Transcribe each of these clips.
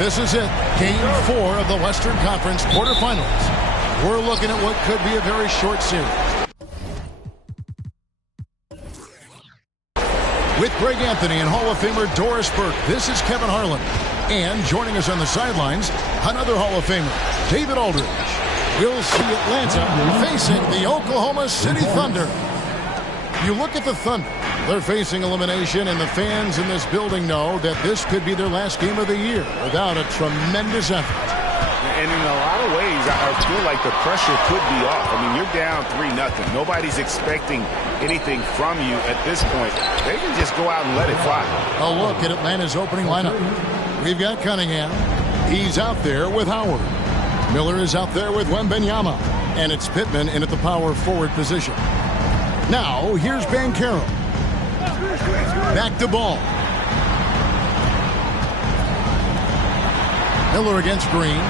This is it. Game 4 of the Western Conference quarterfinals. We're looking at what could be a very short series. With Greg Anthony and Hall of Famer Doris Burke, this is Kevin Harlan. And joining us on the sidelines, another Hall of Famer, David Aldridge. We'll see Atlanta facing the Oklahoma City Thunder. You look at the Thunder, they're facing elimination, and the fans in this building know that this could be their last game of the year without a tremendous effort. And in a lot of ways, I feel like the pressure could be off. I mean, you're down 3-0. Nobody's expecting anything from you at this point. They can just go out and let it fly. A look at Atlanta's opening lineup. We've got Cunningham. He's out there with Howard. Miller is out there with Wembanyama. And it's Pittman in at the power forward position. Now, here's Banchero. Back to Ball. Miller against Green.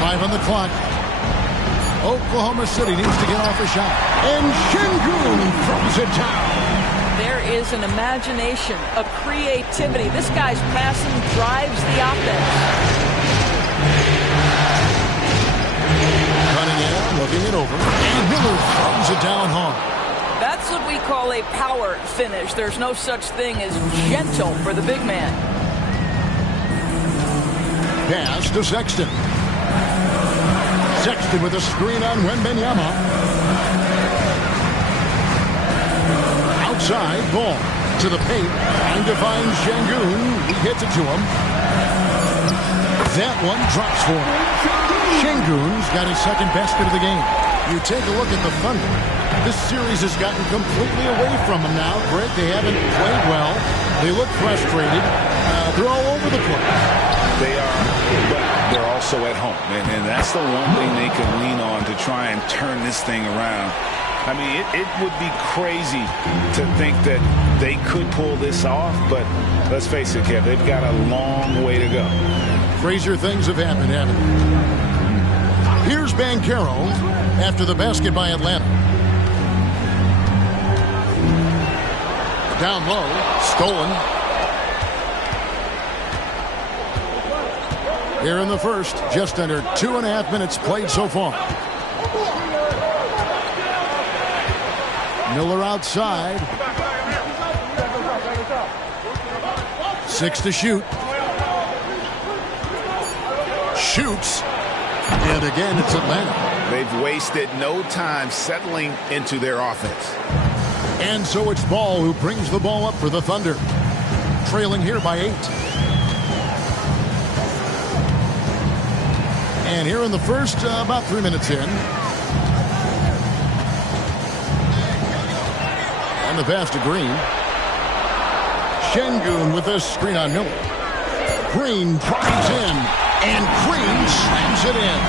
5 on the clock. Oklahoma City needs to get off a shot. And Şengün throws it down. There is an imagination, a creativity. This guy's passing drives the offense. Cunningham looking it over. And Miller throws it down hard. That's what we call a power finish. There's no such thing as gentle for the big man. Pass to Sexton. Sexton with a screen on Wembanyama. Outside, Ball to the paint. Trying to find Şengün. He hits it to him. That one drops for him. Şengün's got his second basket of the game. You take a look at the Thunder. This series has gotten completely away from them now. Greg, they haven't played well. They look frustrated. They're all over the place. They are, but they're also at home. And that's the one thing they can lean on to try and turn this thing around. I mean, it would be crazy to think that they could pull this off, but let's face it, Kev, they've got a long way to go. Crazier things have happened, haven't they? Here's Banchero after the basket by Atlanta. Down low, stolen. Here in the first, just under 2.5 minutes played so far. Miller outside. 6 to shoot. Shoots. And again, it's Atlanta. They've wasted no time settling into their offense. And so it's Ball who brings the ball up for the Thunder. Trailing here by 8. And here in the first, about 3 minutes in. And the pass to Green. Şengün with a screen on Miller. Green drives in. And Green slams it in.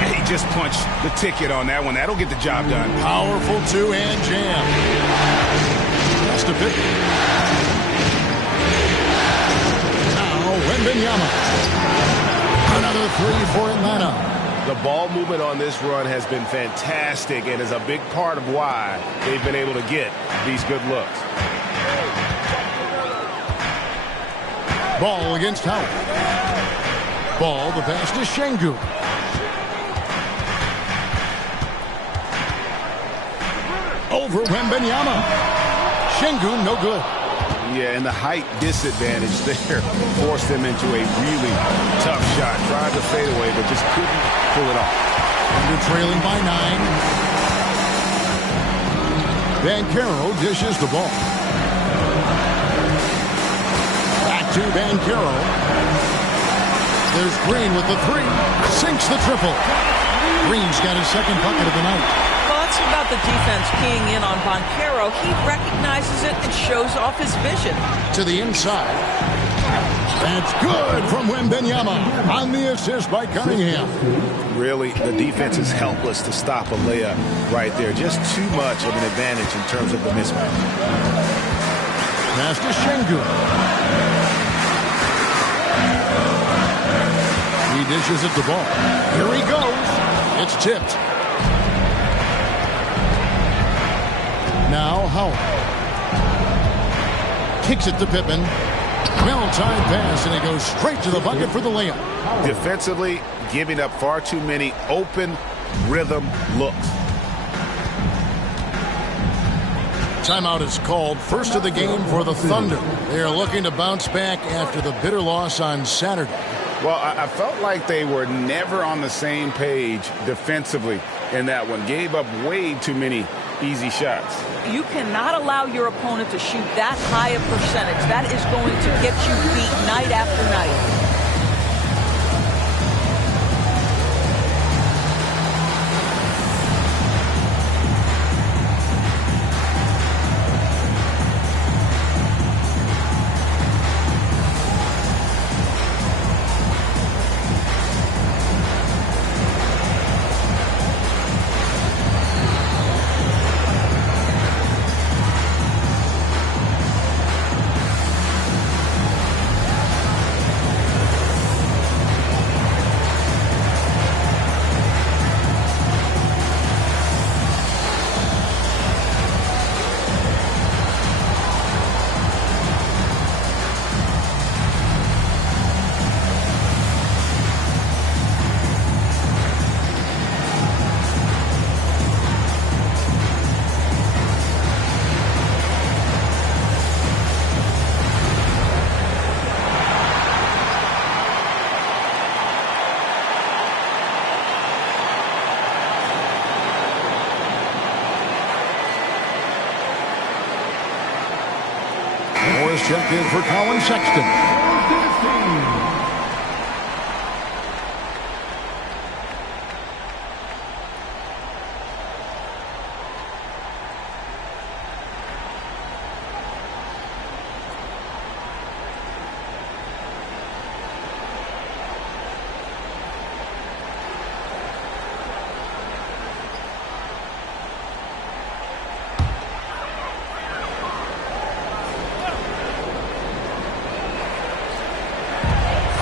He just punched the ticket on that one. That'll get the job done. Powerful two-hand jam. That's to Pittman. Now Wembanyama. Another 3 for Atlanta. The ball movement on this run has been fantastic and is a big part of why they've been able to get these good looks. Ball against Howard. Ball, the pass to Şengün. Over Wembanyama. Şengün, no good. Yeah, and the height disadvantage there forced them into a really tough shot. Tried to fade away, but just couldn't pull it off. Under trailing by 9. Banchero dishes the ball. Back to Banchero. There's Green with the 3. Sinks the triple. Green's got his second bucket of the night. Well, that's about the defense keying in on Banchero. He recognizes it and shows off his vision. To the inside. That's good from Wembanyama on the assist by Cunningham. Really, the defense is helpless to stop a layup right there. Just too much of an advantage in terms of the mismatch. Pass to Şengün. He dishes it the ball. Here he goes. It's tipped. Now Howard. Kicks it to Pittman. Well-timed pass, and he goes straight to the bucket for the layup. Defensively, giving up far too many open rhythm looks. Timeout is called. First of the game for the Thunder. They are looking to bounce back after the bitter loss on Saturday. Well, I felt like they were never on the same page defensively in that one. Gave up way too many easy shots. You cannot allow your opponent to shoot that high a percentage. That is going to get you beat night after night. Checked in for Colin Sexton.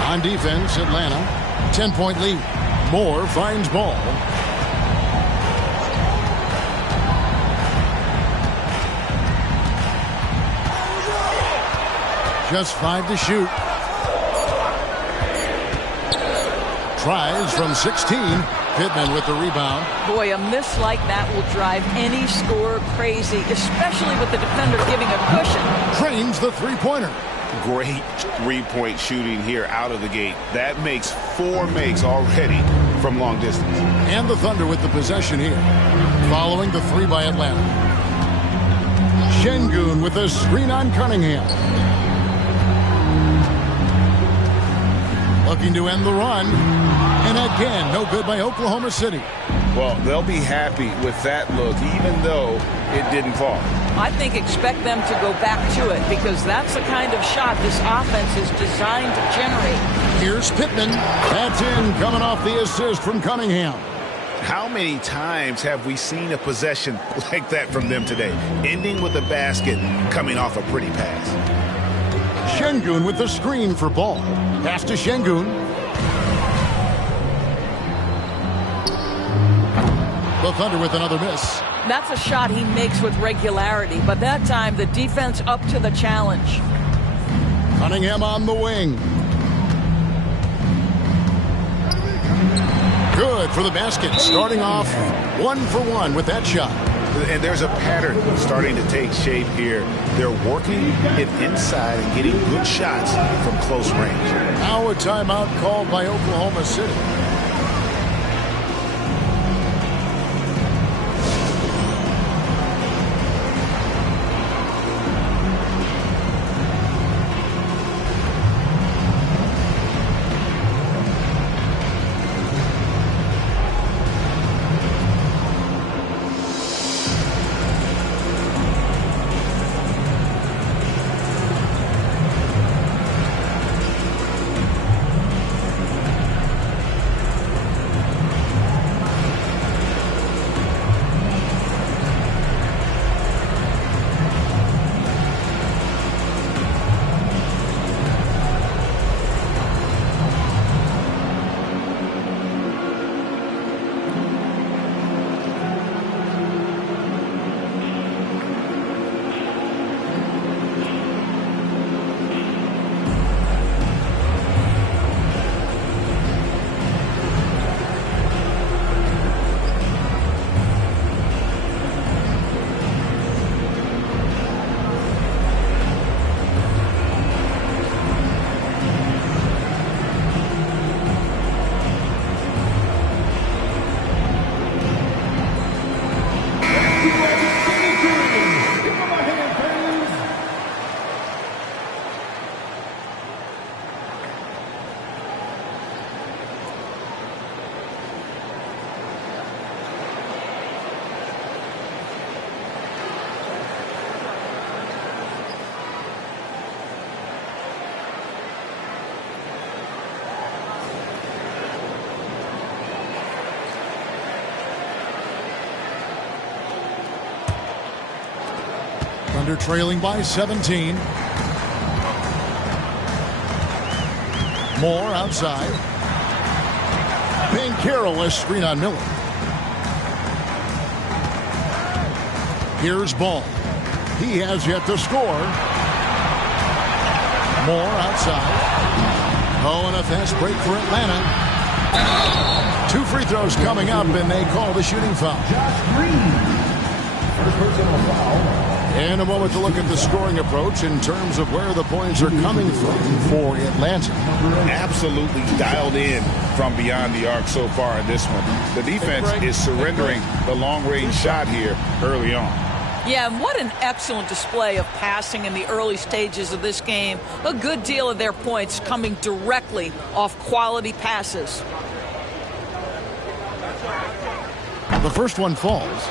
On defense, Atlanta, 10-point lead. Moore finds ball. Just 5 to shoot. Tries from 16. Pittman with the rebound. Boy, a miss like that will drive any scorer crazy, especially with the defender giving a cushion. Drains the three-pointer. Great three-point shooting here out of the gate. That makes 4 makes already from long distance. And the Thunder with the possession here. Following the 3 by Atlanta. Şengün with a screen on Cunningham. Looking to end the run. And again, no good by Oklahoma City. Well, they'll be happy with that look, even though it didn't fall. I think expect them to go back to it because that's the kind of shot this offense is designed to generate. Here's Pittman. That's in, coming off the assist from Cunningham. How many times have we seen a possession like that from them today? Ending with a basket, coming off a pretty pass. Şengün with the screen for ball. Pass to Şengün. The Thunder with another miss. That's a shot he makes with regularity, but that time the defense up to the challenge. Cunningham on the wing. Good for the basket. Starting off 1 for 1 with that shot. And there's a pattern starting to take shape here. They're working it inside and getting good shots from close range. Now a timeout called by Oklahoma City. Thunder trailing by 17. Moore outside. Banchero a screen on Miller. Here's Ball. He has yet to score. Moore outside. Oh, and a fast break for Atlanta. 2 free throws coming up, and they call the shooting foul. And a moment to look at the scoring approach in terms of where the points are coming from for Atlanta. Absolutely dialed in from beyond the arc so far in this one. The defense is surrendering the long-range shot here early on. Yeah, and what an excellent display of passing in the early stages of this game. A good deal of their points coming directly off quality passes. The first one falls.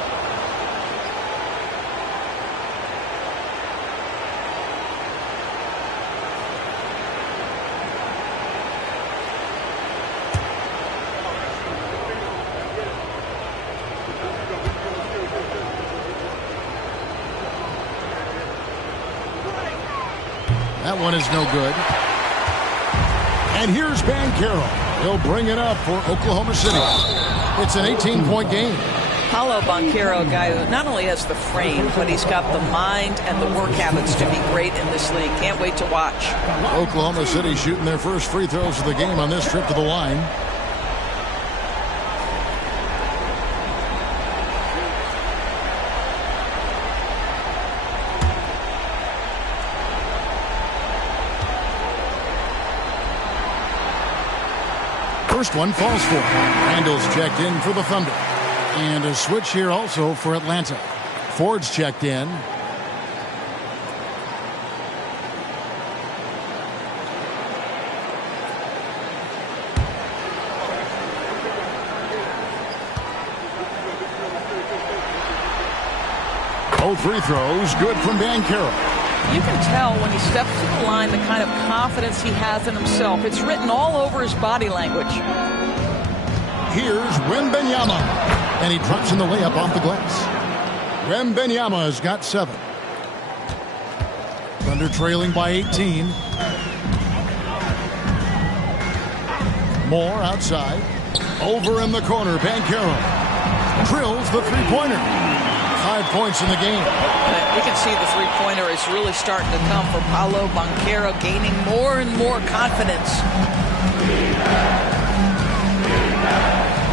That one is no good. And here's Banchero. He'll bring it up for Oklahoma City. It's an 18-point game. Paolo Banchero, a guy who not only has the frame, but he's got the mind and the work habits to be great in this league. Can't wait to watch. Oklahoma City shooting their first free throws of the game on this trip to the line. First one falls for. Randall's checked in for the Thunder. And a switch here also for Atlanta. Ford's checked in. Both free throws good from Banchero. You can tell when he steps to the line the kind of confidence he has in himself. It's written all over his body language. Here's Wembanyama. And he drops in the layup off the glass. Wembanyama has got 7. Thunder trailing by 18. Moore outside. Over in the corner, Banchero. Drills the three-pointer. 5 points in the game. You can see the three-pointer is really starting to come for Paolo Banchero, gaining more and more confidence.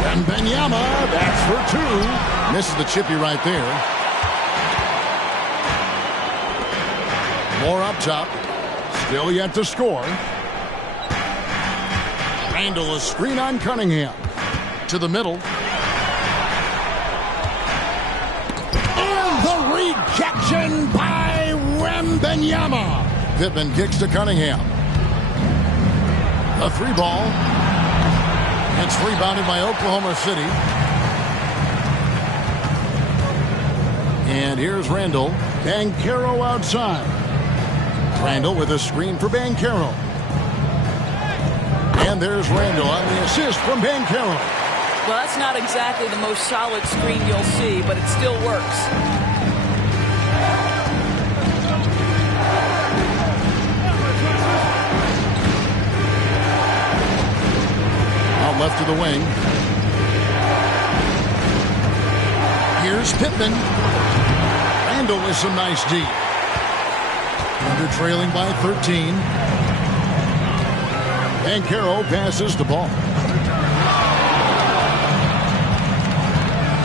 Wembanyama, that's for 2. Misses the chippy right there. Moore up top. Still yet to score. Randall a screen on Cunningham. To the middle. Rejection by Wembanyama. Pittman kicks to Cunningham. A 3-ball. It's rebounded by Oklahoma City. And here's Randall. Banchero outside. Randall with a screen for Banchero. And there's Randall on the assist from Banchero. Well, that's not exactly the most solid screen you'll see, but it still works. Left to the wing. Here's Pittman. Randall with some nice D. Thunder trailing by 13. Banchero passes the ball.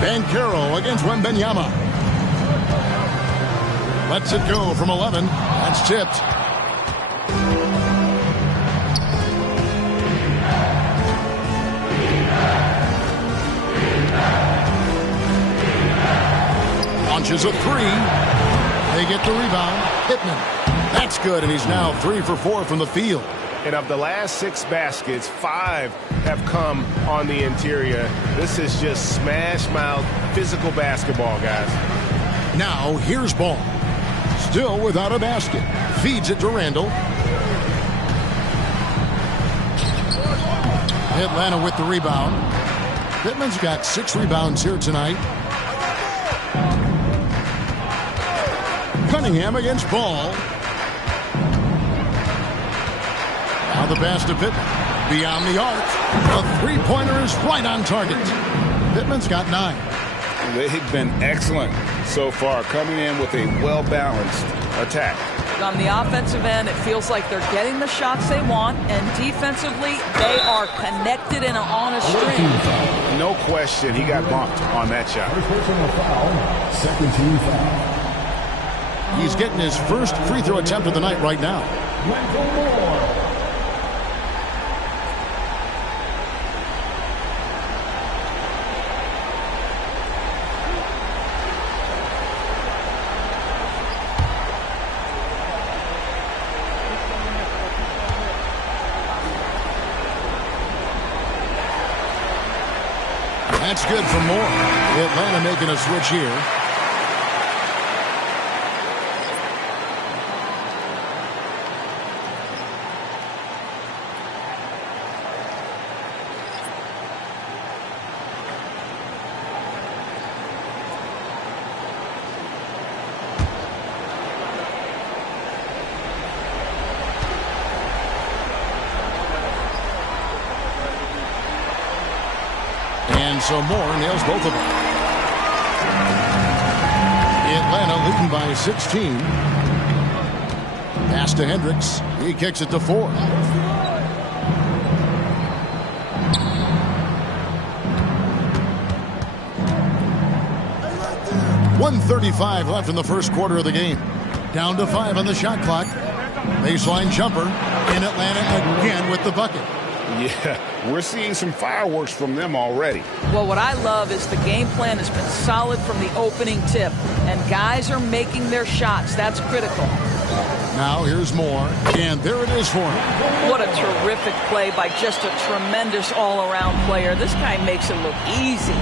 Banchero against Wembanyama. Lets it go from 11. That's tipped. Launches a 3. They get the rebound. Pittman. That's good, and he's now 3 for 4 from the field. And of the last 6 baskets, 5 have come on the interior. This is just smash mouth physical basketball, guys. Now here's Ball. Still without a basket. Feeds it to Randall. Atlanta with the rebound. Pittman's got 6 rebounds here tonight. Cunningham against Ball. Now the pass to Pittman. Beyond the arc. A three-pointer is right on target. Pittman's got 9. They've been excellent so far, coming in with a well-balanced attack. On the offensive end, it feels like they're getting the shots they want, and defensively, they are connected and on a string. No question, he got bumped on that shot. Second team foul. He's getting his first free throw attempt of the night right now. That's good for Moore. Atlanta making a switch here. And so Moore nails both of them. Atlanta leading by 16. Pass to Hendricks. He kicks it to 4. 1:35 left in the first quarter of the game. Down to 5 on the shot clock. Baseline jumper in Atlanta again with the bucket. Yeah, we're seeing some fireworks from them already. Well, what I love is the game plan has been solid from the opening tip, and guys are making their shots. That's critical. Now here's Moore, and there it is for him. What a terrific play by just a tremendous all-around player. This guy makes it look easy.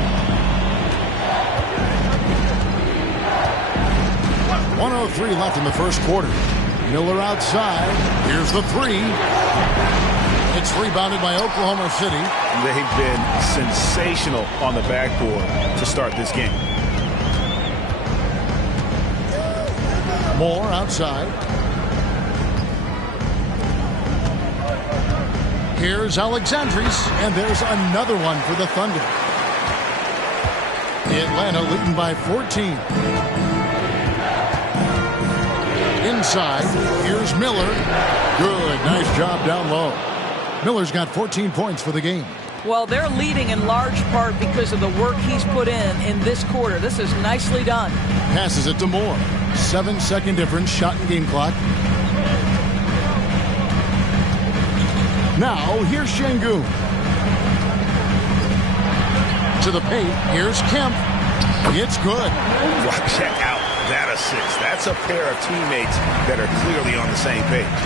1:03 left in the first quarter. Miller outside. Here's the 3. It's rebounded by Oklahoma City. They've been sensational on the backboard to start this game. Moore outside. Here's Alexandris, and there's another one for the Thunder. Atlanta leading by 14. Inside, here's Miller. Good, nice job down low. Miller's got 14 points for the game. Well, they're leading in large part because of the work he's put in this quarter. This is nicely done. Passes it to Moore. 7-second difference, shot and game clock. Now, here's Şengün. To the paint, here's Kemp. It's good. Well, check out that assist. That's a pair of teammates that are clearly on the same page.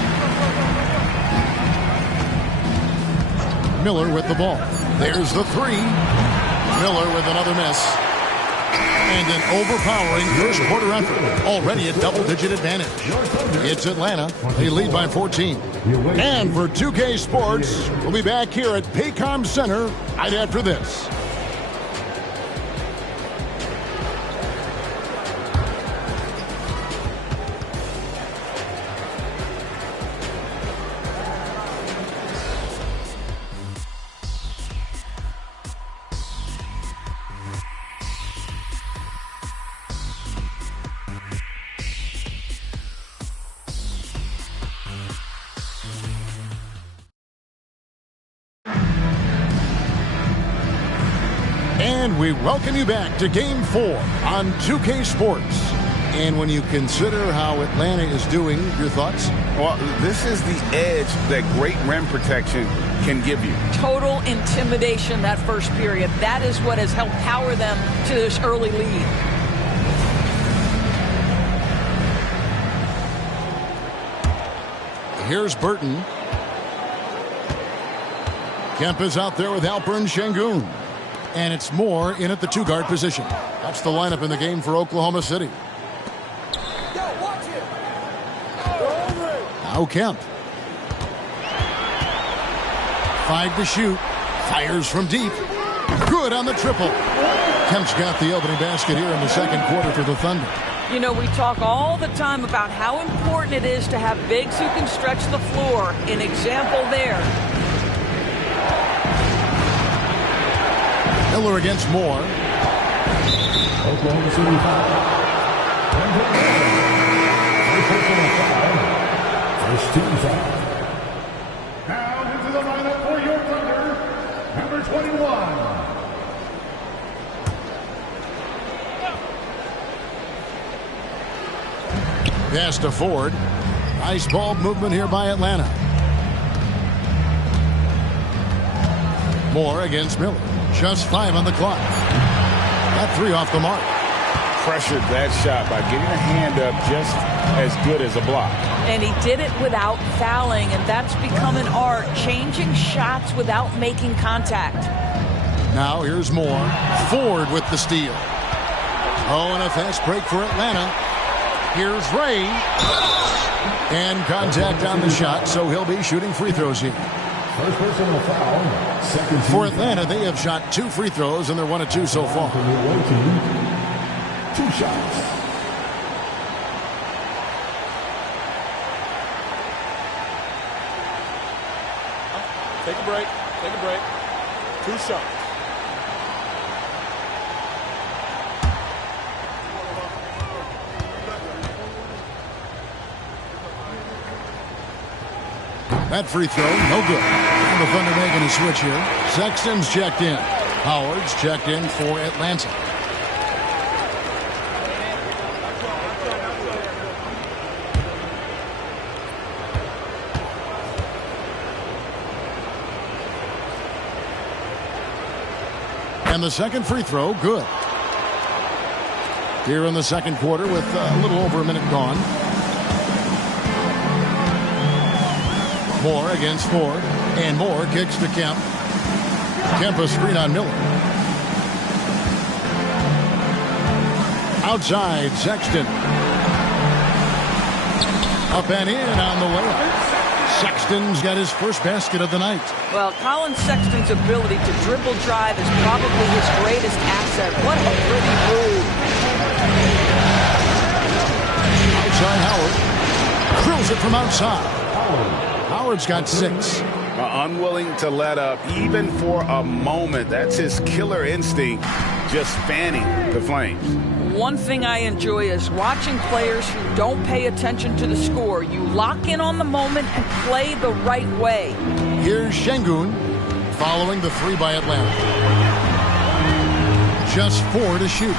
Miller with the ball. There's the 3. Miller with another miss. And an overpowering first quarter effort. Already a double-digit advantage. It's Atlanta. They lead by 14. And for 2K Sports, we'll be back here at Paycom Center right after this. And we welcome you back to Game 4 on 2K Sports. And when you consider how Atlanta is doing, your thoughts? Well, this is the edge that great rim protection can give you. Total intimidation that first period. That is what has helped power them to this early lead. Here's Burton. Kemp is out there with Alperen Şengün. And it's Moore in at the 2-guard position. That's the lineup in the game for Oklahoma City. Now Kemp. 5 to shoot. Fires from deep. Good on the triple. Kemp's got the opening basket here in the second quarter for the Thunder. You know, we talk all the time about how important it is to have bigs who can stretch the floor. An example there. Miller against Moore. Oklahoma City foul. First team foul. Now into the lineup for your Thunder, number 21. Pass to Ford. Nice ball movement here by Atlanta. Moore against Miller. Just 5 on the clock. That 3 off the mark. Pressured that shot by getting a hand up just as good as a block. And he did it without fouling, and that's become an art, changing shots without making contact. Now here's Moore. Ford with the steal. Oh, and a fast break for Atlanta. Here's Ray. And contact on the shot, so he'll be shooting free throws here. First personal foul. Second For Atlanta, they have shot 2 free throws, and they're 1 of 2 so far. For the away team, 2 shots. Take a break. Take a break. 2 shots. That free throw, no good. And the Thunder making a switch here. Sexton's checked in. Howard's checked in for Atlanta. And the second free throw, good. Here in the second quarter with a little over a minute gone. Moore against Ford, and Moore kicks to Kemp. Kemp a screen on Miller. Outside, Sexton. Up and in on the layup. Sexton's got his first basket of the night. Well, Colin Sexton's ability to dribble drive is probably his greatest asset. What a pretty move. Outside Howard. Drills it from outside. Howard's got 6. Unwilling to let up even for a moment. That's his killer instinct, just fanning the flames. One thing I enjoy is watching players who don't pay attention to the score. You lock in on the moment and play the right way. Here's Şengün following the 3 by Atlanta. Just 4 to shoot.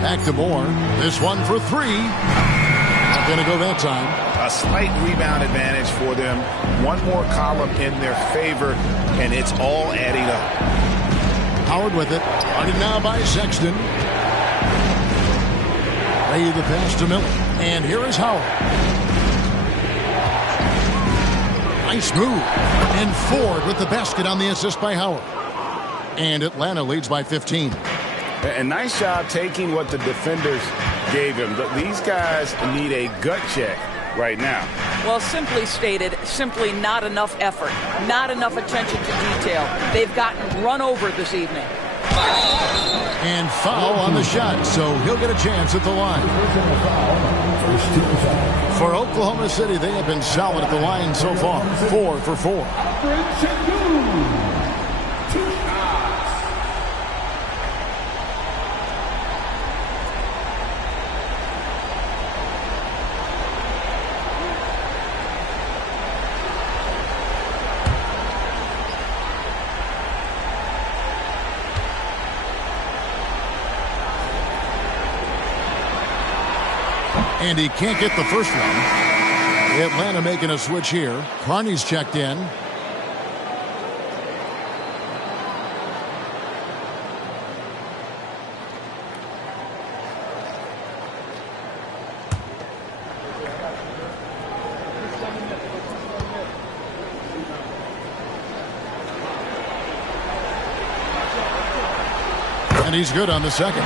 Back to Moore. This one for 3. Not going to go that time. A slight rebound advantage for them. One more column in their favor, and it's all adding up. Howard with it. Guarded now by Sexton. Ray the pass to Miller. And here is Howard. Nice move. And Ford with the basket on the assist by Howard. And Atlanta leads by 15. A nice job taking what the defenders gave him. But these guys need a gut check right now. Well, simply stated, simply not enough effort, not enough attention to detail. They've gotten run over this evening. And foul on the shot, so he'll get a chance at the line. For Oklahoma City, they have been solid at the line so far. 4 for 4. And he can't get the first one. Atlanta making a switch here. Carney's checked in. And he's good on the second.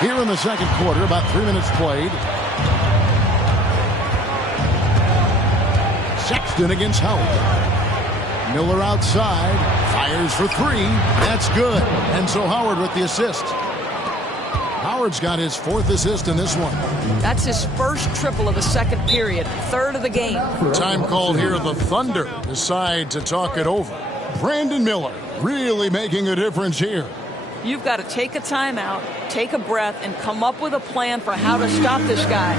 Here in the second quarter, about 3 minutes played. Sexton against Howard. Miller outside. Fires for 3. That's good. And so Howard with the assist. Howard's got his 4th assist in this one. That's his first triple of the second period, 3rd of the game. Time called here. The Thunder decide to talk it over. Brandon Miller really making a difference here. You've got to take a timeout, take a breath, and come up with a plan for how to stop this guy.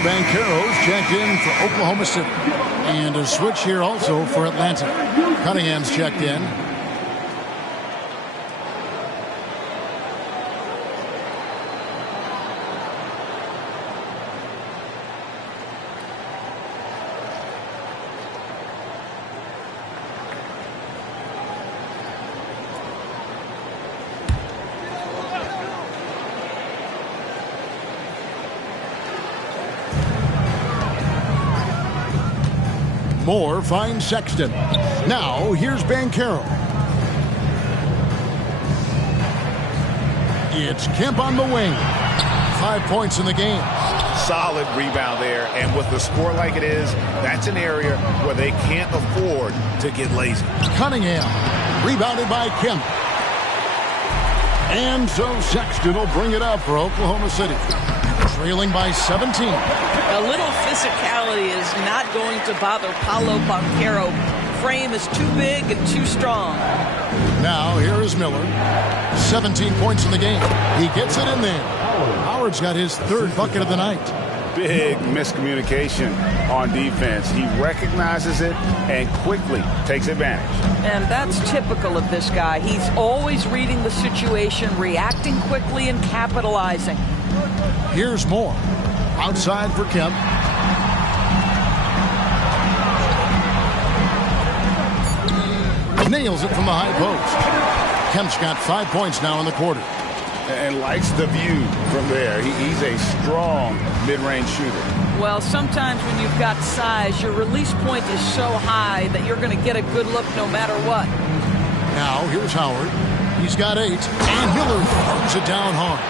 Banchero's checked in for Oklahoma City. And a switch here also for Atlanta. Cunningham's checked in. Moore finds Sexton. Now here's Banchero. It's Kemp on the wing. 5 points in the game. Solid rebound there, and with the score like it is, that's an area where they can't afford to get lazy. Cunningham, rebounded by Kemp. And so Sexton will bring it up for Oklahoma City. Trailing by 17. A little physicality is not going to bother Paolo Banchero. Frame is too big and too strong. Now here is Miller. 17 points in the game. He gets it in there. Howard's got his 3rd bucket of the night. Big miscommunication on defense. He recognizes it and quickly takes advantage. And that's typical of this guy. He's always reading the situation, reacting quickly, and capitalizing. Here's Moore. Outside for Kemp. Nails it from the high post. Kemp's got 5 points now in the quarter. And likes the view from there. He's a strong mid-range shooter. Well, sometimes when you've got size, your release point is so high that you're going to get a good look no matter what. Now here's Howard. He's got 8. And Miller throws it down hard.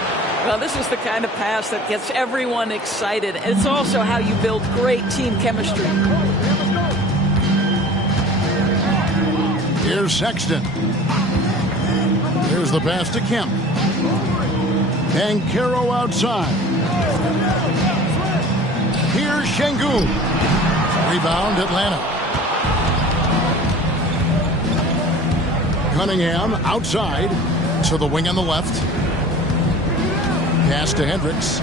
Well, this is the kind of pass that gets everyone excited. It's also how you build great team chemistry. Here's Sexton. Here's the pass to Kemp. Banchero outside. Here's Şengün. Rebound Atlanta. Cunningham outside to the wing on the left. Pass to Hendricks.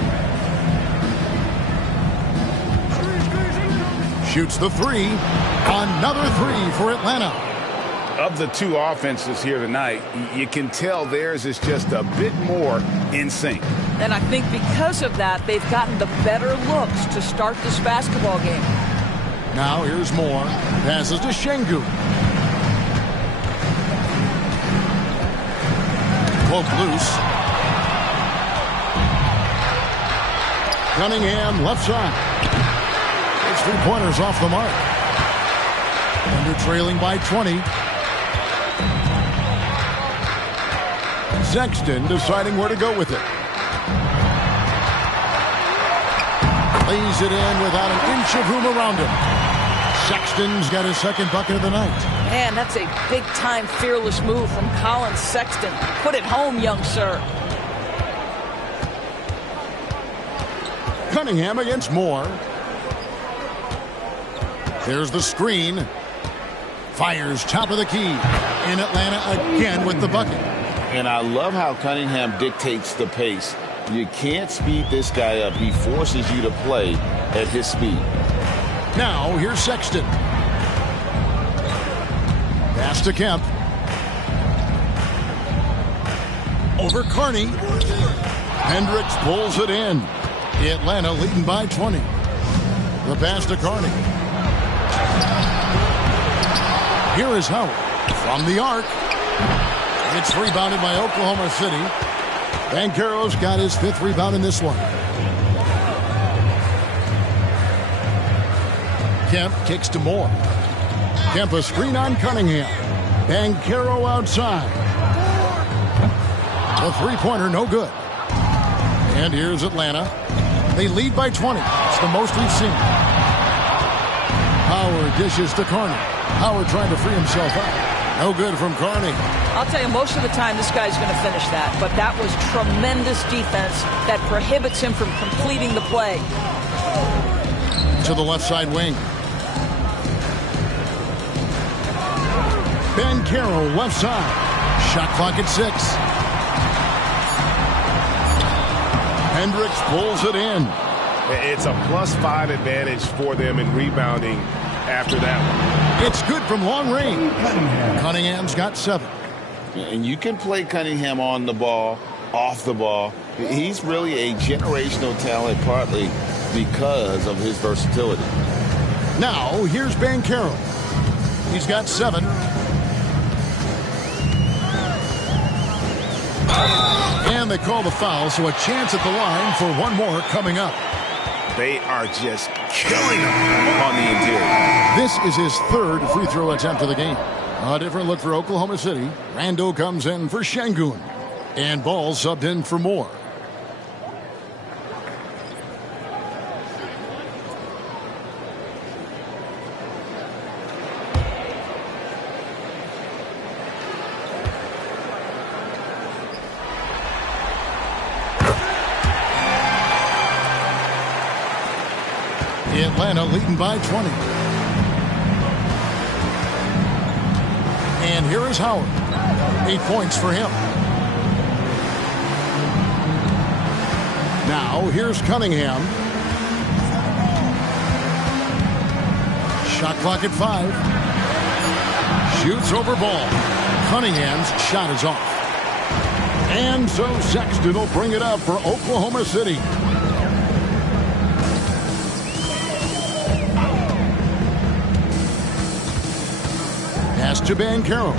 Shoots the 3. Another 3 for Atlanta. Of the two offenses here tonight, you can tell theirs is just a bit more in sync. And I think because of that, they've gotten the better looks to start this basketball game. Now here's Moore. Passes to Şengün. Poke loose. Cunningham left side. It's 3-pointers off the mark. Under trailing by 20. Sexton deciding where to go with it. Lays it in without an inch of room around him. Sexton's got his 2nd bucket of the night. Man, that's a big-time fearless move from Colin Sexton. Put it home, young sir. Cunningham against Moore. There's the screen. Fires top of the key. In Atlanta again with the bucket. And I love how Cunningham dictates the pace. You can't speed this guy up. He forces you to play at his speed. Now, here's Sexton. Pass to Kemp. Over Carney. Hendricks pulls it in. Atlanta leading by 20. The pass to Carney. Here is Howard from the arc. It's rebounded by Oklahoma City. Banchero's got his 5th rebound in this one. Kemp kicks to Moore. Kemp a screen on Cunningham. Banchero outside. The three-pointer no good. And here's Atlanta. They lead by 20. It's the most we've seen. Howard dishes to Carney. Howard trying to free himself out. No good from Carney. I'll tell you, most of the time this guy's going to finish that. But that was tremendous defense that prohibits him from completing the play. To the left side wing. Banchero left side. Shot clock at 6. Hendricks pulls it in. It's a +5 advantage for them in rebounding after that one. It's good from long range. Cunningham's got 7. And you can play Cunningham on the ball, off the ball. He's really a generational talent, partly because of his versatility. Now, here's Banchero. He's got 7. And they call the foul, so a chance at the line for one more coming up. They are just killing him on the interior. This is his 3rd free throw attempt of the game. A different look for Oklahoma City. Rando comes in for Şengün. And Ball subbed in for Moore. Atlanta leading by 20. And here is Howard. 8 points for him. Now here's Cunningham. Shot clock at 5. Shoots over Ball. Cunningham's shot is off. And so Sexton will bring it up for Oklahoma City. Pass to Banchero.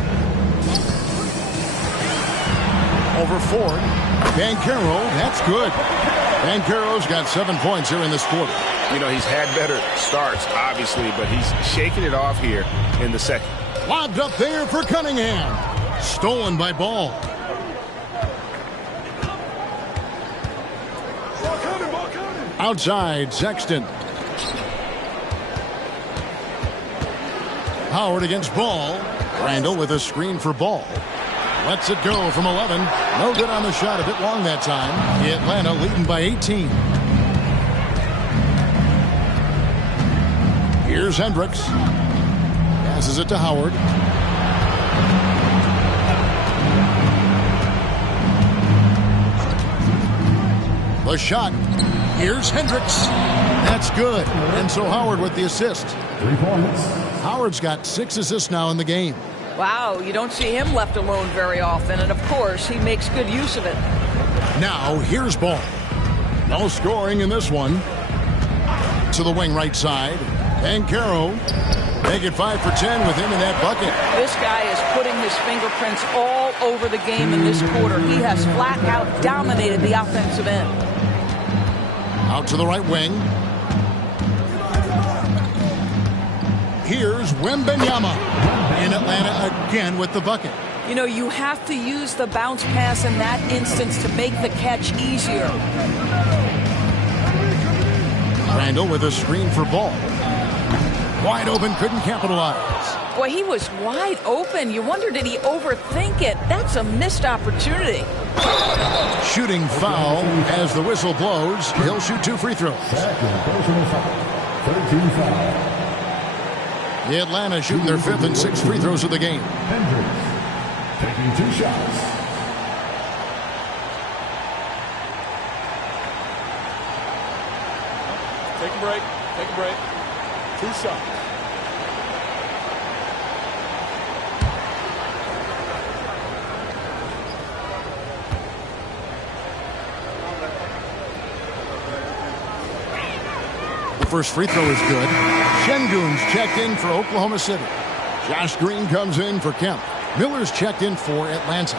Over Ford. Banchero, that's good. Banchero's got 7 points here in this quarter. You know, he's had better starts, obviously, but he's shaking it off here in the second. Lobbed up there for Cunningham. Stolen by Ball. Outside, Sexton. Howard against Ball. Randall with a screen for Ball. Lets it go from 11. No good on the shot, a bit long that time. Atlanta leading by 18. Here's Hendricks. Passes it to Howard. The shot. Here's Hendricks. That's good. And so Howard with the assist. 3 points. Howard's got 6 assists now in the game. Wow, you don't see him left alone very often, and of course, he makes good use of it. Now, here's Ball. No scoring in this one. To the wing right side. Banchero. Make it 5 for 10 with him in that bucket. This guy is putting his fingerprints all over the game in this quarter. He has flat out dominated the offensive end. Out to the right wing. Here's Wembanyama. In Atlanta again with the bucket. You know, you have to use the bounce pass in that instance to make the catch easier. Randall with a screen for Ball. Wide open, couldn't capitalize. Boy, he was wide open. You wonder, did he overthink it? That's a missed opportunity. Shooting foul as the whistle blows. He'll shoot 2 free throws. Second personal foul. 13 foul. Atlanta shooting their 5th and 6th free throws of the game. Hendricks taking 2 shots. Take a break. Take a break. 2 shots. The first free throw is good. Şengün's checked in for Oklahoma City. Josh Green comes in for Kemp. Miller's checked in for Atlanta.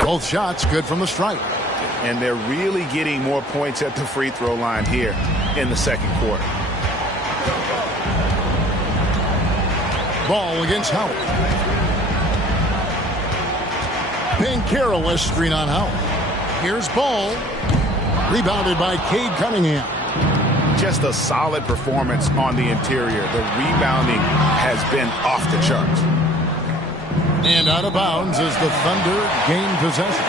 Both shots good from the stripe. And they're really getting more points at the free throw line here in the second quarter. Ball against Howard. Banchero has screen on Howard. Here's Ball. Rebounded by Cade Cunningham. Just a solid performance on the interior. The rebounding has been off the charts. And out of bounds as the Thunder gain possession.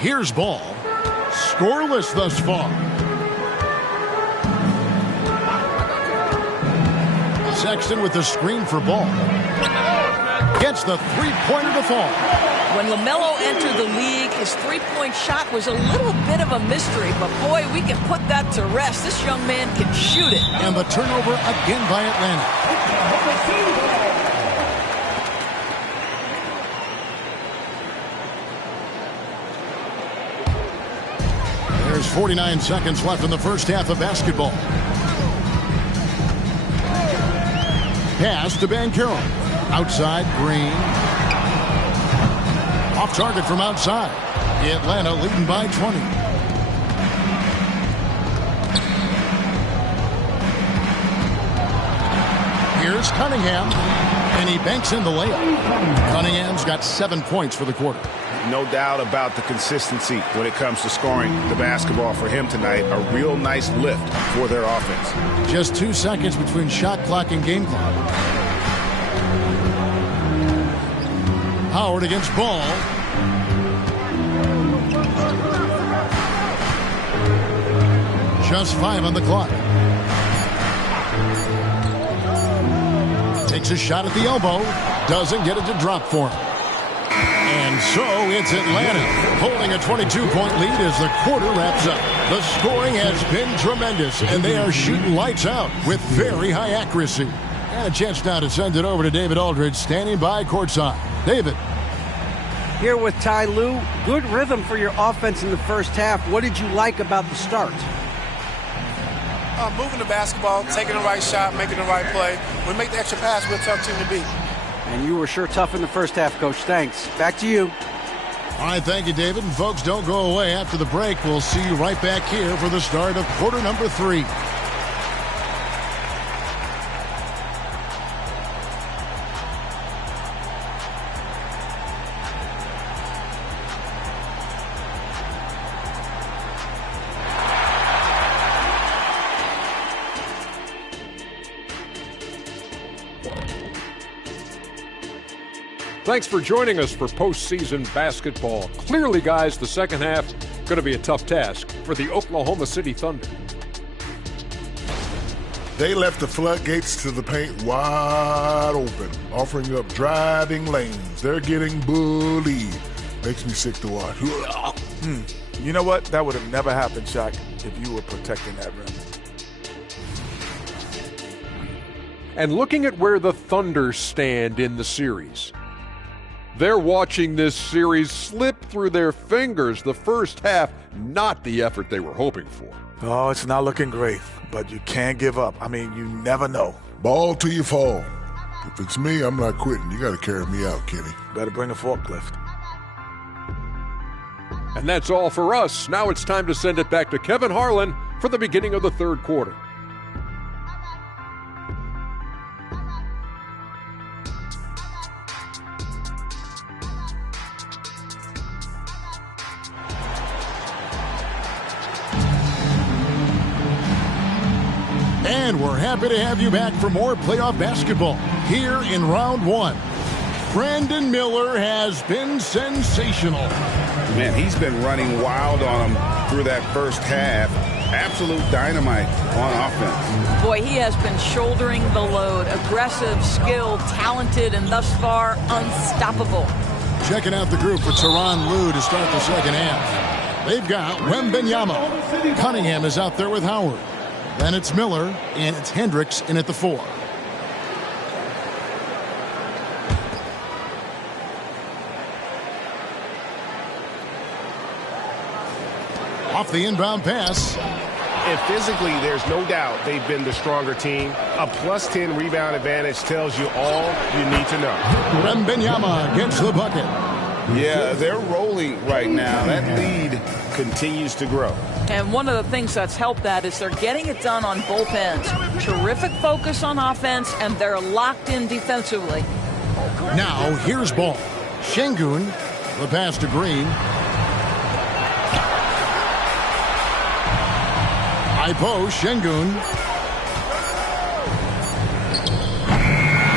Here's Ball. Scoreless thus far. Sexton with the screen for Ball. Gets the three-pointer to fall. When LaMelo entered the league, his three-point shot was a little bit of a mystery, but boy, we can put that to rest. This young man can shoot it. And the turnover again by Atlanta. There's 49 seconds left in the first half of basketball. Pass to Banchero. Outside, Green. Off target from outside. Atlanta leading by 20. Here's Cunningham. And he banks in the layup. Cunningham's got 7 points for the quarter. No doubt about the consistency when it comes to scoring the basketball for him tonight. A real nice lift for their offense. Just 2 seconds between shot clock and game clock. Howard against Ball. Just 5 on the clock. Takes a shot at the elbow. Doesn't get it to drop for him. And so it's Atlanta holding a 22-point lead as the quarter wraps up. The scoring has been tremendous, and they are shooting lights out with very high accuracy. And a chance now to send it over to David Aldridge, standing by courtside. David. Here with Ty Lue. Good rhythm for your offense in the first half. What did you like about the start? Moving the basketball, taking the right shot, making the right play. When we make the extra pass, we're a tough team to beat. And you were sure tough in the first half, Coach. Thanks. Back to you. All right, thank you, David. And folks, don't go away. After the break, we'll see you right back here for the start of quarter number 3. Thanks for joining us for postseason basketball. Clearly, guys, the second half going to be a tough task for the Oklahoma City Thunder. They left the floodgates to the paint wide open, offering up driving lanes. They're getting bullied. Makes me sick to watch. You know what? That would have never happened, Shaq, if you were protecting that rim. And looking at where the Thunder stand in the series, they're watching this series slip through their fingers. The first half, not the effort they were hoping for. Oh, it's not looking great, but you can't give up. I mean, you never know. Ball till you fall. If it's me, I'm not quitting. You got to carry me out, Kenny. Better bring a forklift. And that's all for us. Now it's time to send it back to Kevin Harlan for the beginning of the third quarter. And we're happy to have you back for more playoff basketball here in round one. Brandon Miller has been sensational. Man, he's been running wild on him through that first half. Absolute dynamite on offense. Boy, he has been shouldering the load. Aggressive, skilled, talented, and thus far unstoppable. Checking out the group for Tyronn Lue to start the second half. They've got Wembanyama. Cunningham is out there with Howard. Then it's Miller, and it's Hendricks in at the 4. Off the inbound pass. And physically, there's no doubt they've been the stronger team. A +10 rebound advantage tells you all you need to know. Wembanyama gets the bucket. Yeah, they're rolling right now. That lead continues to grow. And one of the things that's helped that is they're getting it done on both ends. Terrific focus on offense, and they're locked in defensively. Now, here's ball. Şengün, the pass to Green. High post, Şengün.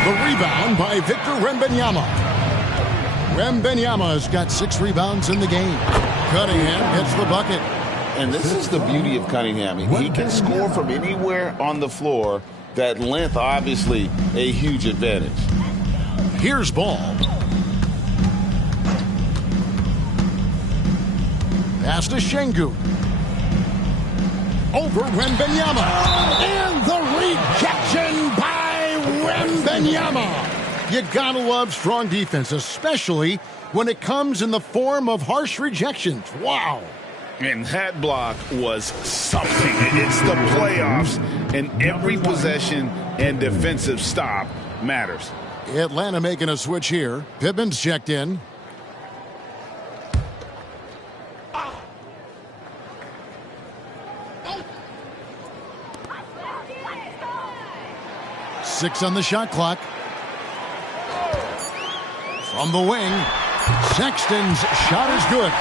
The rebound by Victor Wembanyama. Wembanyama's got 6 rebounds in the game. Cunningham gets the bucket. And this is the beauty of Cunningham. He can score from anywhere on the floor. That length, obviously, a huge advantage. Here's ball. Pass to Şengün. Over Wembanyama. And the rejection by Wembanyama. You gotta love strong defense, especially when it comes in the form of harsh rejections. Wow. And that block was something. It's the playoffs, and every possession and defensive stop matters. Atlanta making a switch here. Pittman's checked in. Six on the shot clock. From the wing, Sexton's shot is good.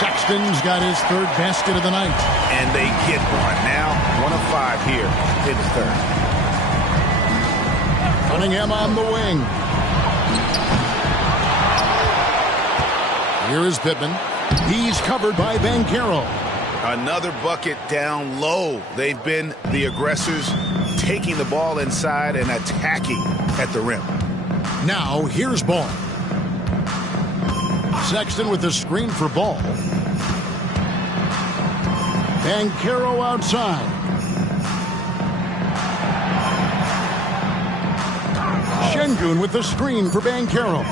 Sexton's got his 3rd basket of the night. And they get one. Now 1 of 5 here in the 3rd. Cunningham on the wing. Here is Pittman. He's covered by Banchero. Another bucket down low. They've been the aggressors, taking the ball inside and attacking at the rim. Now, here's ball. Sexton with the screen for ball. Banchero outside. Şengün with the screen for Banchero.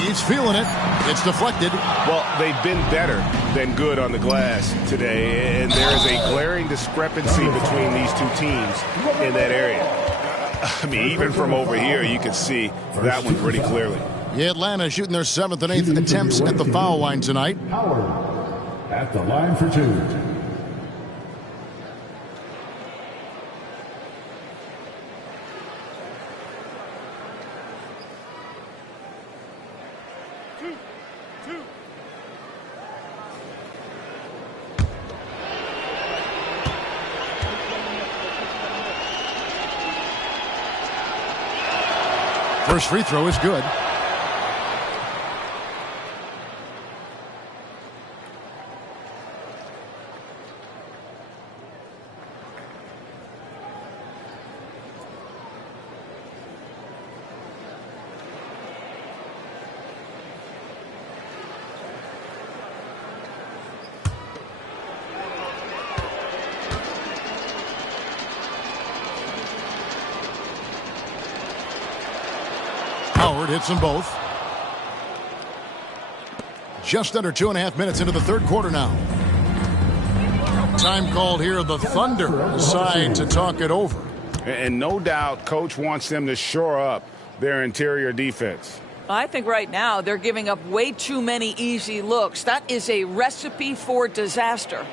He's feeling it. It's deflected. Well, they've been better than good on the glass today, and there is a glaring discrepancy between these two teams in that area. I mean, even from over here, you can see that one pretty clearly. Atlanta shooting their 7th and 8th attempts at the foul line tonight. Howard at the line for 2. First free throw is good. Howard hits them both. Just under 2.5 minutes into the 3rd quarter now. Time called here. The Thunder decide to talk it over. And no doubt, Coach wants them to shore up their interior defense. I think right now they're giving up way too many easy looks. That is a recipe for disaster.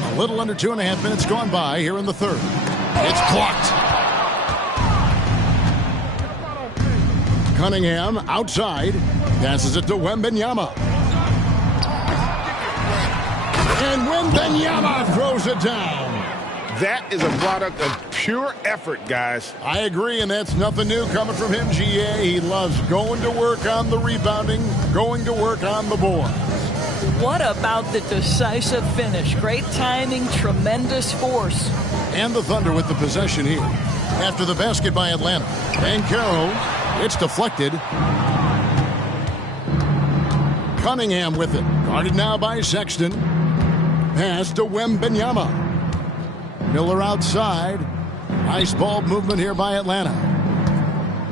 A little under 2.5 minutes gone by here in the third. It's clocked. Cunningham outside. Passes it to Wembanyama. And Wembanyama throws it down. That is a product of pure effort, guys. I agree, and that's nothing new coming from him, GA. He loves going to work on the rebounding, going to work on the board. What about the decisive finish? Great timing, tremendous force. And the Thunder with the possession here. After the basket by Atlanta. Banchero, it's deflected. Cunningham with it. Guarded now by Sexton. Pass to Wembanyama. Miller outside. Nice ball movement here by Atlanta.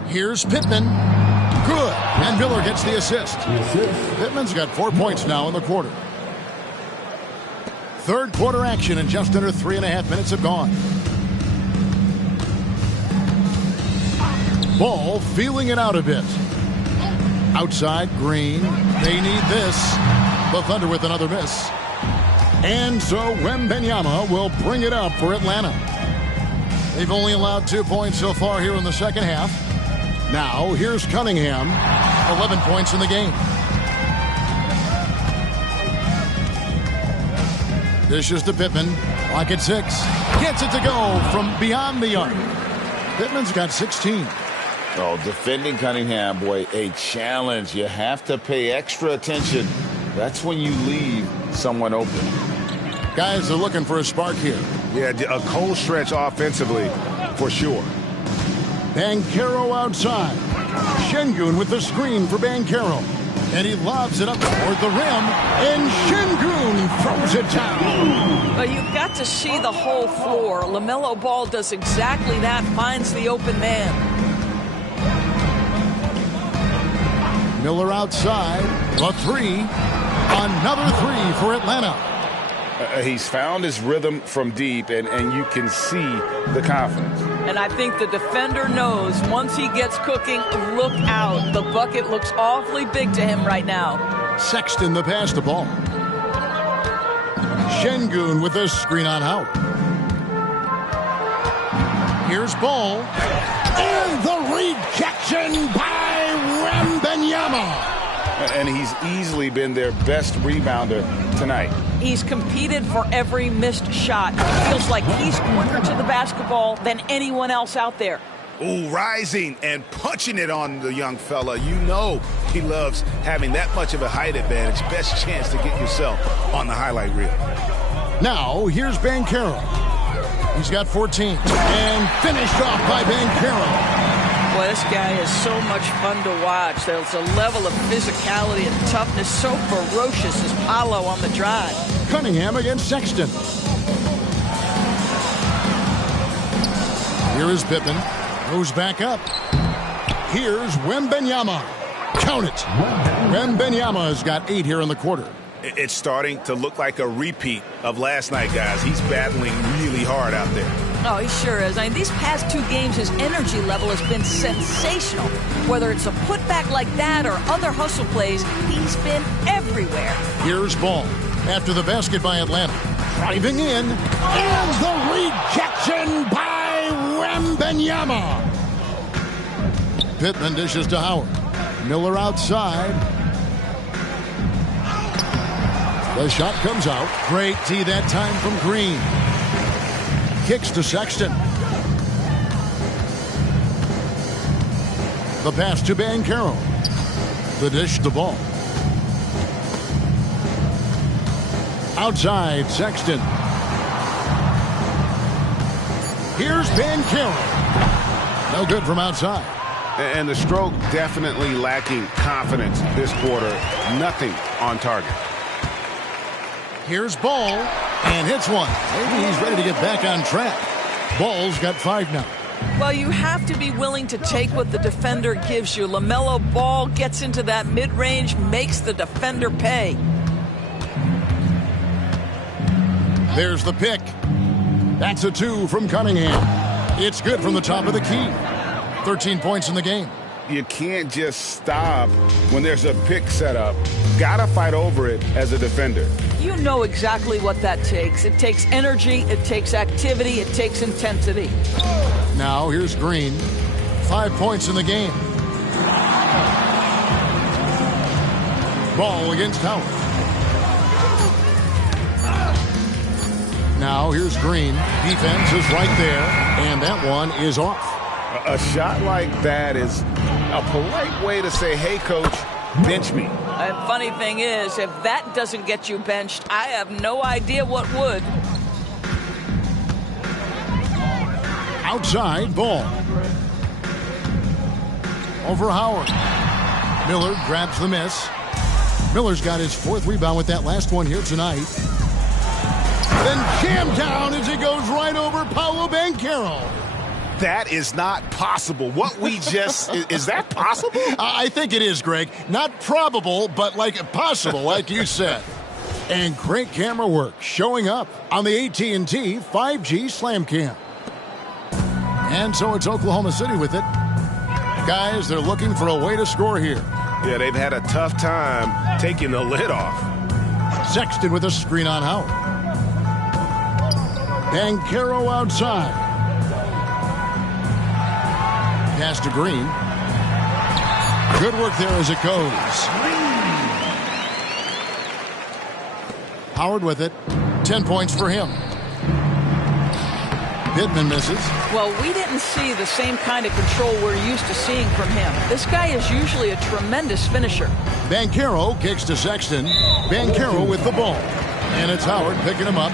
Here's Pittman. Good. And Miller gets the assist. Pittman's got 4 points now in the quarter. Third quarter action, and just under 3.5 minutes have gone. Ball feeling it out a bit. Outside, Green. They need this. The Thunder with another miss. And so Wembanyama will bring it up for Atlanta. They've only allowed 2 points so far here in the second half. Now, here's Cunningham. 11 points in the game. Dishes to Pittman. Clock at 6. Gets it to go from beyond the arc. Pittman's got 16. Oh, defending Cunningham, boy, a challenge. You have to pay extra attention. That's when you leave someone open. Guys are looking for a spark here. Yeah, a cold stretch offensively, for sure. Banchero outside. Şengün with the screen for Banchero. And he lobs it up toward the rim. And Şengün throws it down. But you've got to see the whole floor. LaMelo Ball does exactly that, finds the open man. Miller outside. The three. Another three for Atlanta. He's found his rhythm from deep, and you can see the confidence. And I think the defender knows once he gets cooking, look out. The bucket looks awfully big to him right now. Sexton the pass to Ball. Şengün with the screen on out. Here's Ball. And the rejection by Wembanyama. And he's easily been their best rebounder tonight. He's competed for every missed shot. It feels like he's quicker to the basketball than anyone else out there. Ooh, rising and punching it on the young fella. You know he loves having that much of a height advantage. Best chance to get yourself on the highlight reel. Now, here's Banchero. He's got 14. And finished off by Banchero. Boy, this guy is so much fun to watch. There's a level of physicality and toughness so ferocious as Paolo on the drive. Cunningham against Sexton. Here is Pippen. Goes back up. Here's Wembanyama. Count it. Wembanyama has got 8 here in the quarter. It's starting to look like a repeat of last night, guys. He's battling really hard out there. Oh, he sure is. I mean, these past 2 games, his energy level has been sensational. Whether it's a putback like that or other hustle plays, he's been everywhere. Here's Ball. After the basket by Atlanta. Driving in. And the rejection by Wembanyama. Pittman dishes to Howard. Miller outside. The shot comes out. Great D that time from Green. Kicks to Sexton. The pass to Banchero. The dish to Ball. Outside, Sexton. Here's Banchero. No good from outside. And the stroke definitely lacking confidence this quarter. Nothing on target. Here's Ball, and hits one. Maybe he's ready to get back on track. Ball's got 5 now. Well, you have to be willing to take what the defender gives you. LaMelo Ball gets into that mid-range, makes the defender pay. There's the pick. That's a 2 from Cunningham. It's good from the top of the key. 13 points in the game. You can't just stop when there's a pick set up. Gotta fight over it as a defender. You know exactly what that takes. It takes energy, it takes activity, it takes intensity. Now here's Green. 5 points in the game. Ball against Howard. Now here's Green. Defense is right there, and that one is off. A shot like that is a polite way to say, hey, coach, bench me. And funny thing is, if that doesn't get you benched, I have no idea what would. Outside, Ball. Over Howard. Miller grabs the miss. Miller's got his 4th rebound with that last one here tonight. Then jammed down as he goes right over Paolo Banchero. That is not possible. What we just... is that possible? I think it is, Greg. Not probable, but like possible, like you said. And great camera work showing up on the AT&T 5G Slam Cam. And so it's Oklahoma City with it. Guys, they're looking for a way to score here. Yeah, they've had a tough time taking the lid off. Sexton with a screen on Howard. Banchero outside. Pass to Green. Good work there as it goes. Howard with it. 10 points for him. Pittman misses. Well, we didn't see the same kind of control we're used to seeing from him. This guy is usually a tremendous finisher. Banchero kicks to Sexton. Banchero with the ball. And it's Howard picking him up.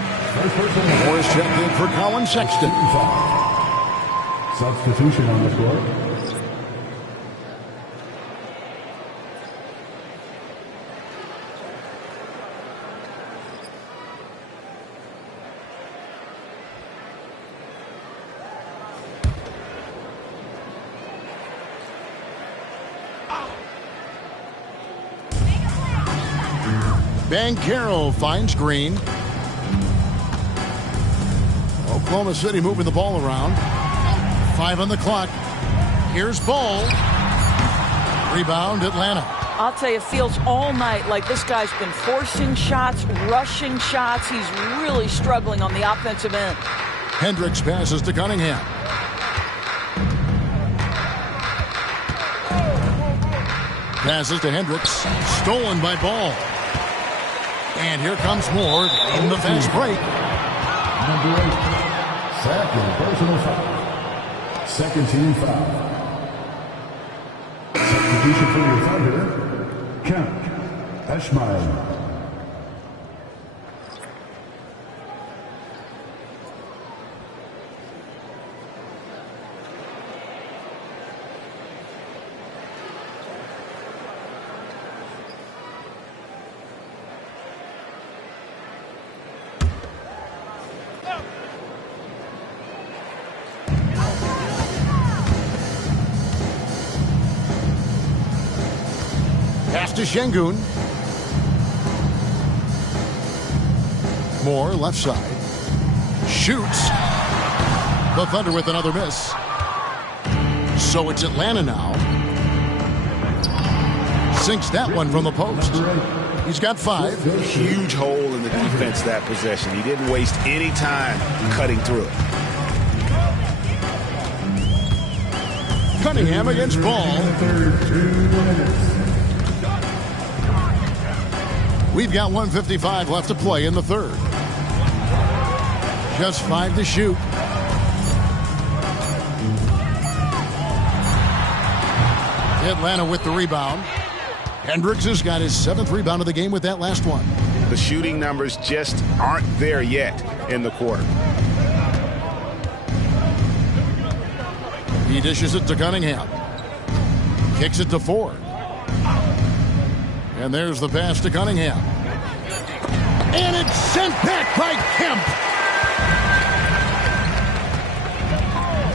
Morris checked in for Colin Sexton. Substitution on the floor. Banchero finds Green. Oklahoma City moving the ball around. 5 on the clock. Here's Ball. Rebound, Atlanta. I'll tell you, it feels all night like this guy's been forcing shots, rushing shots. He's really struggling on the offensive end. Hendricks passes to Cunningham. Passes to Hendricks. Stolen by Ball. And here comes Ward in the fast break. Number 8, second personal foul. Second team foul. Substitution for your Thunder, Kemp Eschmeyer. Pass to Şengün. Moore, left side. Shoots. The Thunder with another miss. So it's Atlanta now. Sinks that one from the post. He's got 5. Huge hole in the defense that possession. He didn't waste any time cutting through it. Cunningham against Ball. We've got 1:55 left to play in the third. Just 5 to shoot. Atlanta with the rebound. Hendricks has got his 7th rebound of the game with that last one. The shooting numbers just aren't there yet in the quarter. He dishes it to Cunningham. Kicks it to Ford. And there's the pass to Cunningham. And it's sent back by Kemp.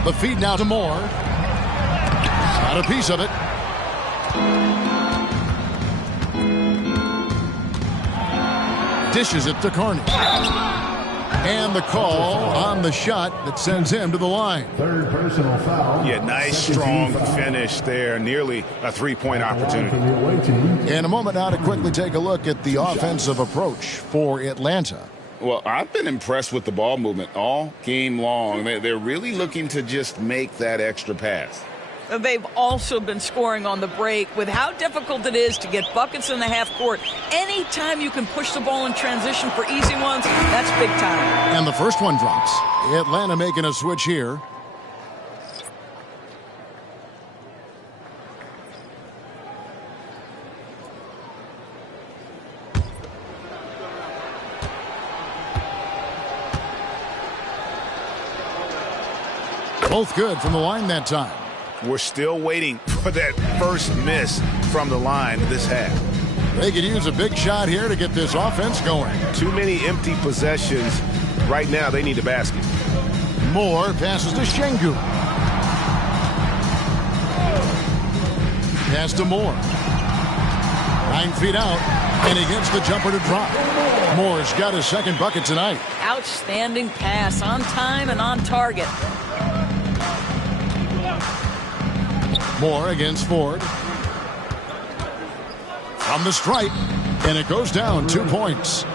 The feed now to Moore. Got a piece of it. Dishes it to Carney. And the call on the shot that sends him to the line. Third personal foul. Yeah, nice, strong finish there. Nearly a three-point opportunity. In a moment now to quickly take a look at the offensive approach for Atlanta. Well, I've been impressed with the ball movement all game long. They're really looking to just make that extra pass. They've also been scoring on the break. With how difficult it is to get buckets in the half court, anytime you can push the ball in transition for easy ones, that's big time. And the first one drops. Atlanta making a switch here. Both good from the line that time. We're still waiting for that first miss from the line this half. They could use a big shot here to get this offense going. Too many empty possessions. Right now, they need a basket. Moore passes to Şengün. Pass to Moore. 9 feet out, and he gets the jumper to drop. Moore's got his second bucket tonight. Outstanding pass, on time and on target. Moore against Ford. From the stripe, and it goes down 2 points.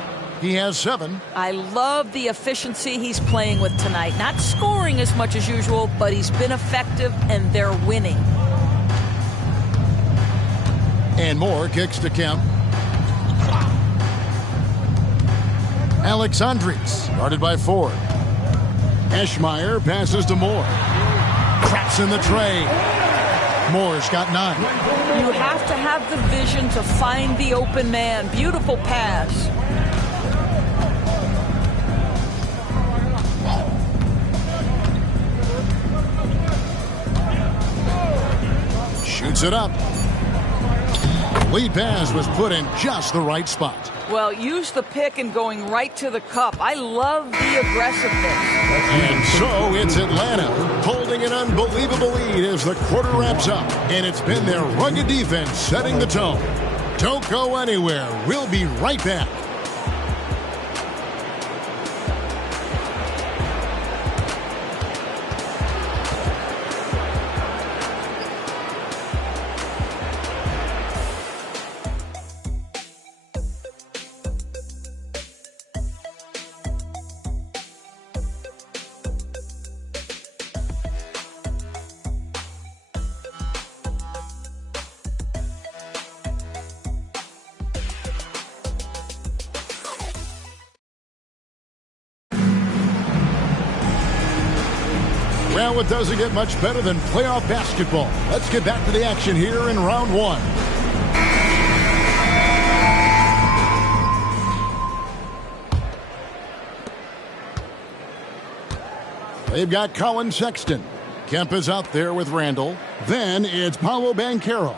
He has 7. I love the efficiency he's playing with tonight. Not scoring as much as usual, but he's been effective, and they're winning. And Moore kicks to Kemp. Alexandris, guarded by Ford. Eschmeyer passes to Moore. Traps in the tray. Moore's got 9. You have to have the vision to find the open man. Beautiful pass. Shoots it up. Lead pass was put in just the right spot. Well, use the pick and going right to the cup. I love the aggressiveness. And so it's Atlanta holding an unbelievable lead as the quarter wraps up. And it's been their rugged defense setting the tone. Don't go anywhere. We'll be right back. Well, it doesn't get much better than playoff basketball. Let's get back to the action here in round one. They've got Colin Sexton. Kemp is out there with Randall. Then it's Paolo Banchero.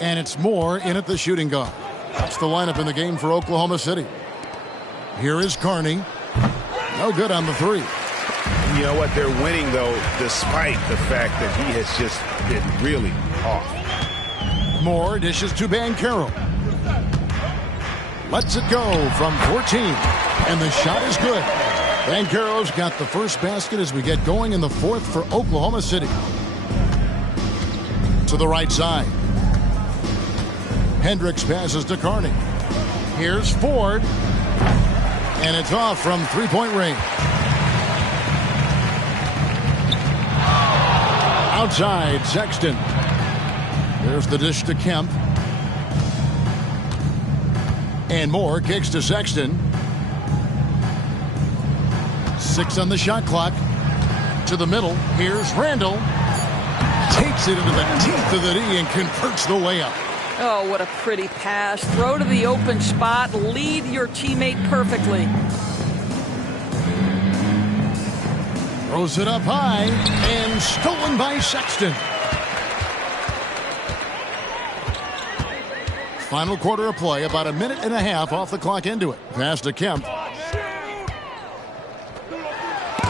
And it's Moore in at the shooting guard. That's the lineup in the game for Oklahoma City. Here is Carney. No good on the three. You know what? They're winning, though, despite the fact that he has just been really off. Moore dishes to Banchero. Lets it go from 14. And the shot is good. Banchero's got the first basket as we get going in the fourth for Oklahoma City. To the right side. Hendricks passes to Carney. Here's Ford. And it's off from three-point range. Outside, Sexton. There's the dish to Kemp. And Moore kicks to Sexton. 6 on the shot clock. To the middle. Here's Randall. Takes it into the teeth of the knee and converts the layup. Oh, what a pretty pass. Throw to the open spot. Lead your teammate perfectly. Throws it up high and stolen by Sexton. Final quarter of play, about a minute and a half off the clock into it. Pass to Kemp.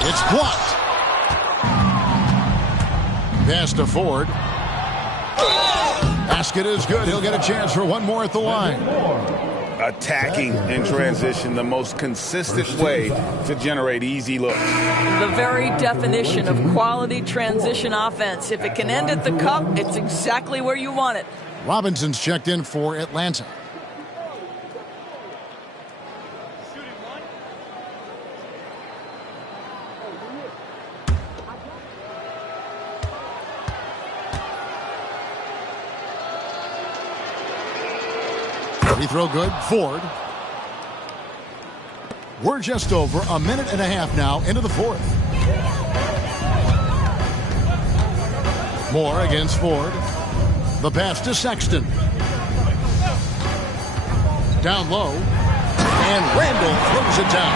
It's blocked. Pass to Ford. Basket is good. He'll get a chance for one more at the line. Attacking in transition, the most consistent way to generate easy looks. The very definition of quality transition offense. If it can end at the cup, it's exactly where you want it. Robinson's checked in for Atlanta. Free throw good. Ford. We're just over a minute and a half now into the fourth. Moore against Ford. The pass to Sexton. Down low. And Randall throws it down.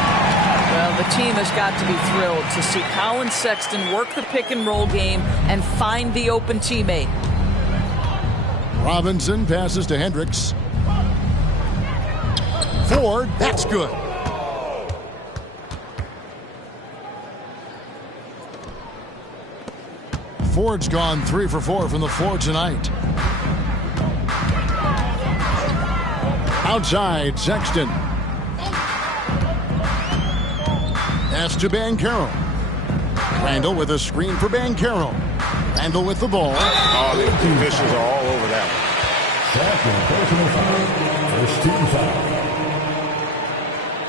Well, the team has got to be thrilled to see Colin Sexton work the pick and roll game and find the open teammate. Robinson passes to Hendricks. Ford, that's good. Ford's gone 3 for 4 from the floor tonight. Outside, Sexton. Pass to Banchero. Randall with a screen for Banchero. Randall with the ball. Oh, the officials are all over that one. First team foul.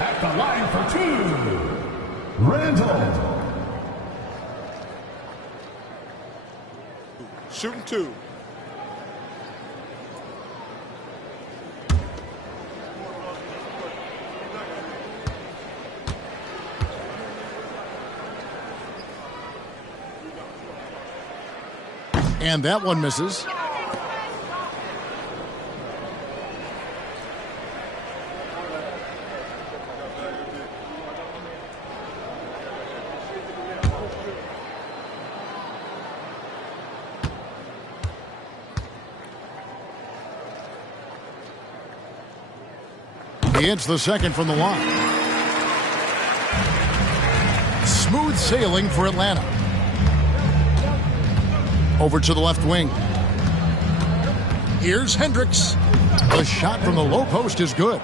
At the line for 2, Randall. Shooting 2. And that one misses. He hits the second from the line. Smooth sailing for Atlanta. Over to the left wing. Here's Hendricks. The shot from the low post is good.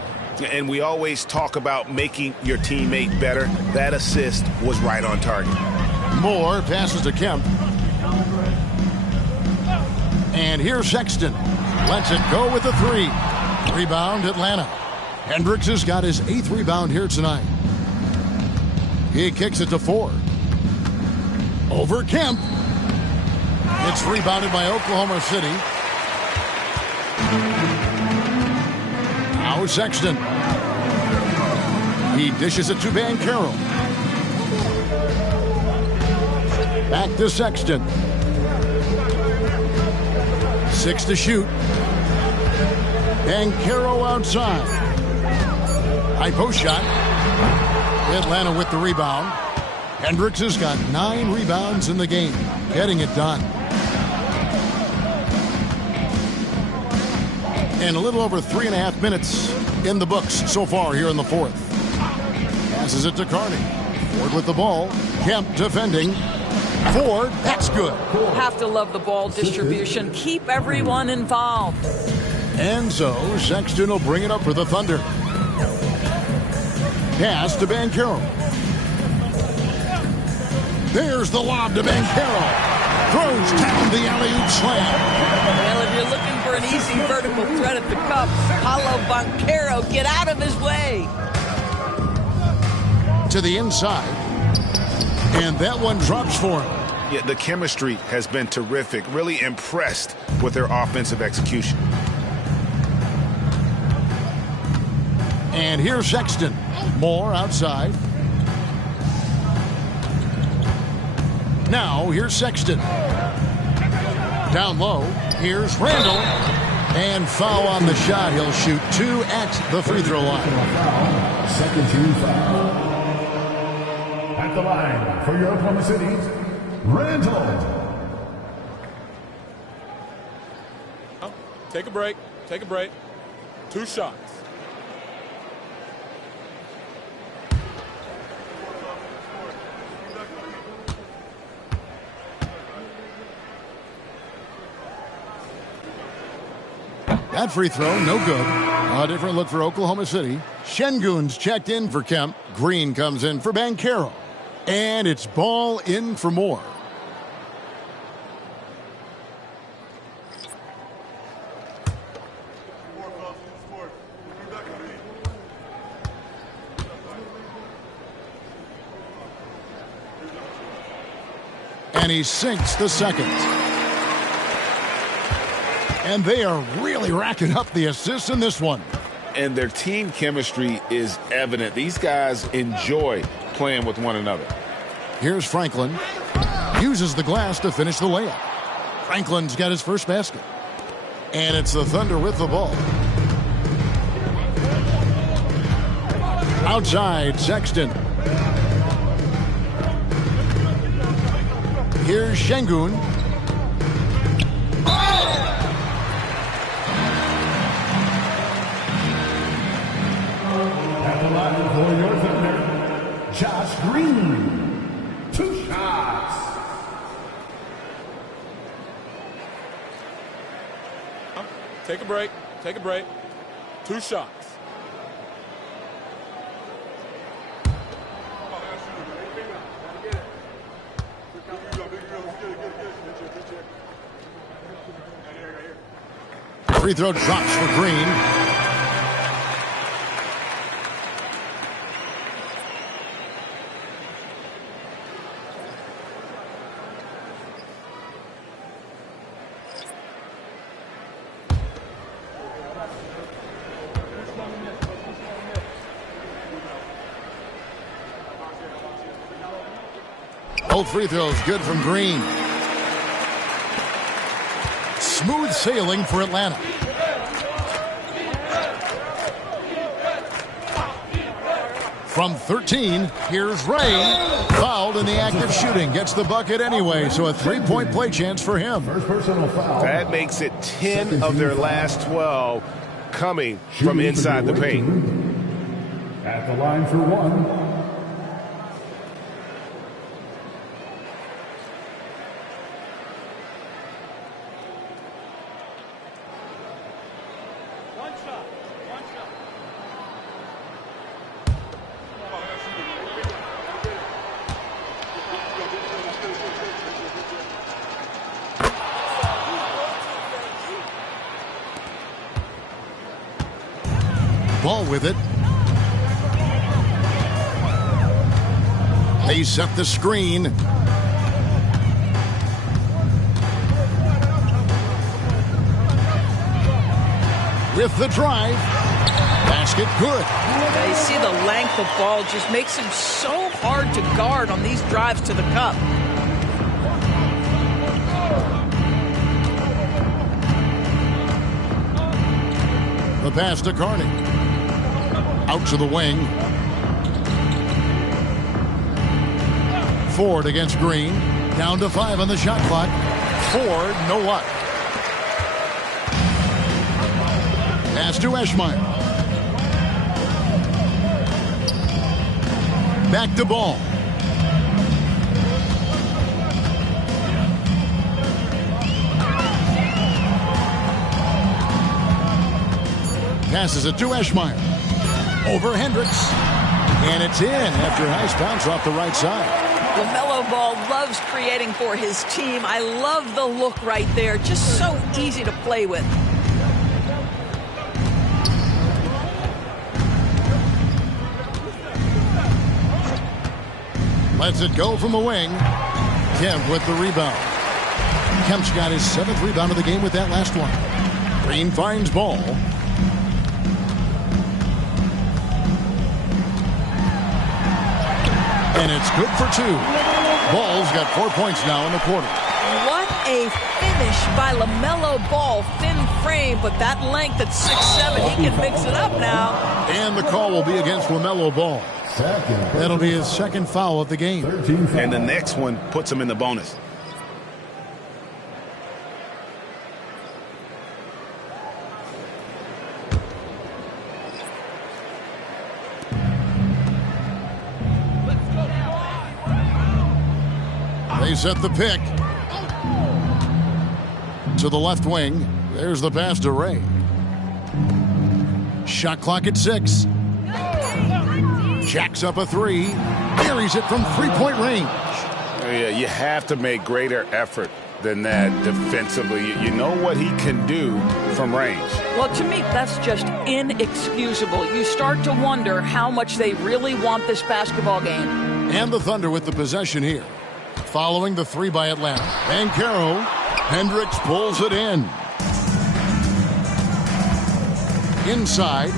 And we always talk about making your teammate better. That assist was right on target. Moore passes to Kemp. And here's Sexton. Lets it go with the 3. Rebound, Atlanta. Hendricks has got his 8th rebound here tonight. He kicks it to Ford. Over Kemp. It's rebounded by Oklahoma City. Now Sexton. He dishes it to Banchero. Back to Sexton. 6 to shoot. And Caro outside. High post shot. Atlanta with the rebound. Hendricks has got 9 rebounds in the game, getting it done. And a little over 3.5 minutes in the books so far here in the fourth. Passes it to Carney. Ford with the ball. Kemp defending. Ford, that's good. Have to love the ball distribution. Keep everyone involved. And so Sexton will bring it up for the Thunder. Pass to Banchero. There's the lob to Banchero. Throws down the alley-oop slam. Well, if you're looking for an easy vertical threat at the cup, Paulo Banchero, get out of his way. To the inside. And that one drops for him. Yeah, the chemistry has been terrific. Really impressed with their offensive execution. And here's Sexton. Moore outside. Now here's Sexton. Down low. Here's Randall. And foul on the shot. He'll shoot 2 at the free throw line. Second team foul. At the line for your Oklahoma City, Randall. Take a break. Take a break. 2 shots. That free throw, no good. A different look for Oklahoma City. Şengün's checked in for Kemp. Green comes in for Banchero. And it's ball in for Moore. And he sinks the second. And they are really racking up the assists in this one. And their team chemistry is evident. These guys enjoy playing with one another. Here's Franklin. Uses the glass to finish the layup. Franklin's got his first basket. And it's the Thunder with the ball. Outside, Sexton. Here's Şengün. At the line for your Thunder, Josh Green. 2 shots. Take a break. Take a break. 2 shots. Free throw drops for Green. Both free throws good from Green. Smooth sailing for Atlanta. From 13, here's Ray. Fouled in the act of shooting. Gets the bucket anyway, so a 3-point play chance for him. First personal foul. That makes it 10 of their last 12 coming from inside the paint. At the line for 1. Ball with it. They set the screen. With the drive. Basket good. You see the length of ball just makes him so hard to guard on these drives to the cup. pass to Carney. Out to the wing. Ford against Green. Down to 5 on the shot clock. Ford, no luck. Pass to Eschmeyer. Back to Ball. Passes it to Eschmeyer. Over Hendricks. And it's in after a nice bounce off the right side. LaMelo Ball loves creating for his team. I love the look right there. Just so easy to play with. Lets it go from the wing. Kemp with the rebound. Kemp's got his 7th rebound of the game with that last one. Green finds Ball. And it's good for 2. Ball's got 4 points now in the quarter. What a finish by LaMelo Ball. Thin frame, but that length at 6'7", he can mix it up now. And the call will be against LaMelo Ball. That'll be his 2nd foul of the game. And the next one puts him in the bonus. They set the pick. To the left wing. There's the pass to Ray. Shot clock at 6. Jacks up a 3. Buries it from 3-point range. Yeah, you have to make greater effort than that defensively. You know what he can do from range. Well, to me, that's just inexcusable. You start to wonder how much they really want this basketball game. And the Thunder with the possession here. Following the 3 by Atlanta. Banchero. Hendricks pulls it in. Inside.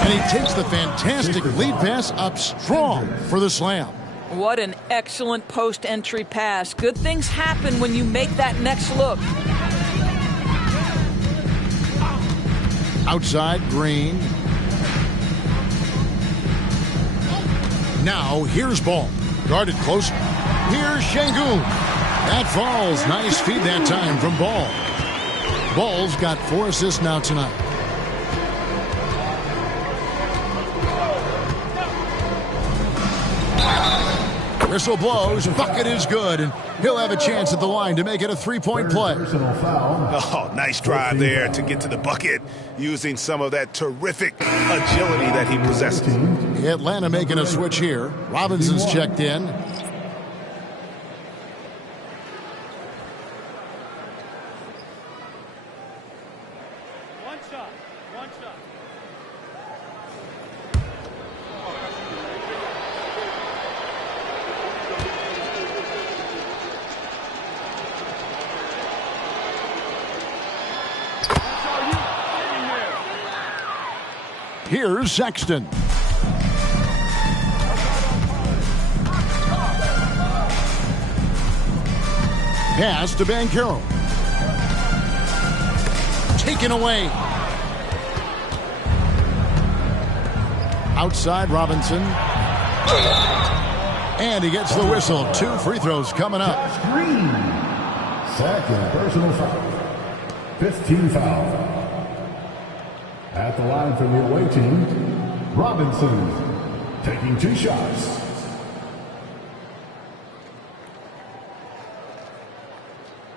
And he takes the fantastic lead pass up strong for the slam. What an excellent post-entry pass. Good things happen when you make that next look. Outside, Green. Now, here's Ball. Guarded closer. Here's Şengün. That falls. Nice feed that time from Ball. Ball's got 4 assists now tonight. Whistle blows. Bucket is good. And he'll have a chance at the line to make it a 3-point play. Oh, nice drive there to get to the bucket using some of that terrific agility that he possesses. Atlanta making a switch here. Robinson's checked in. Here's Sexton. Pass to Banchero. Taken away. Outside Robinson. And he gets the whistle. 2 free throws coming up. Green. 2nd personal foul. 15 foul. At the line from the away team, Robinson taking 2 shots.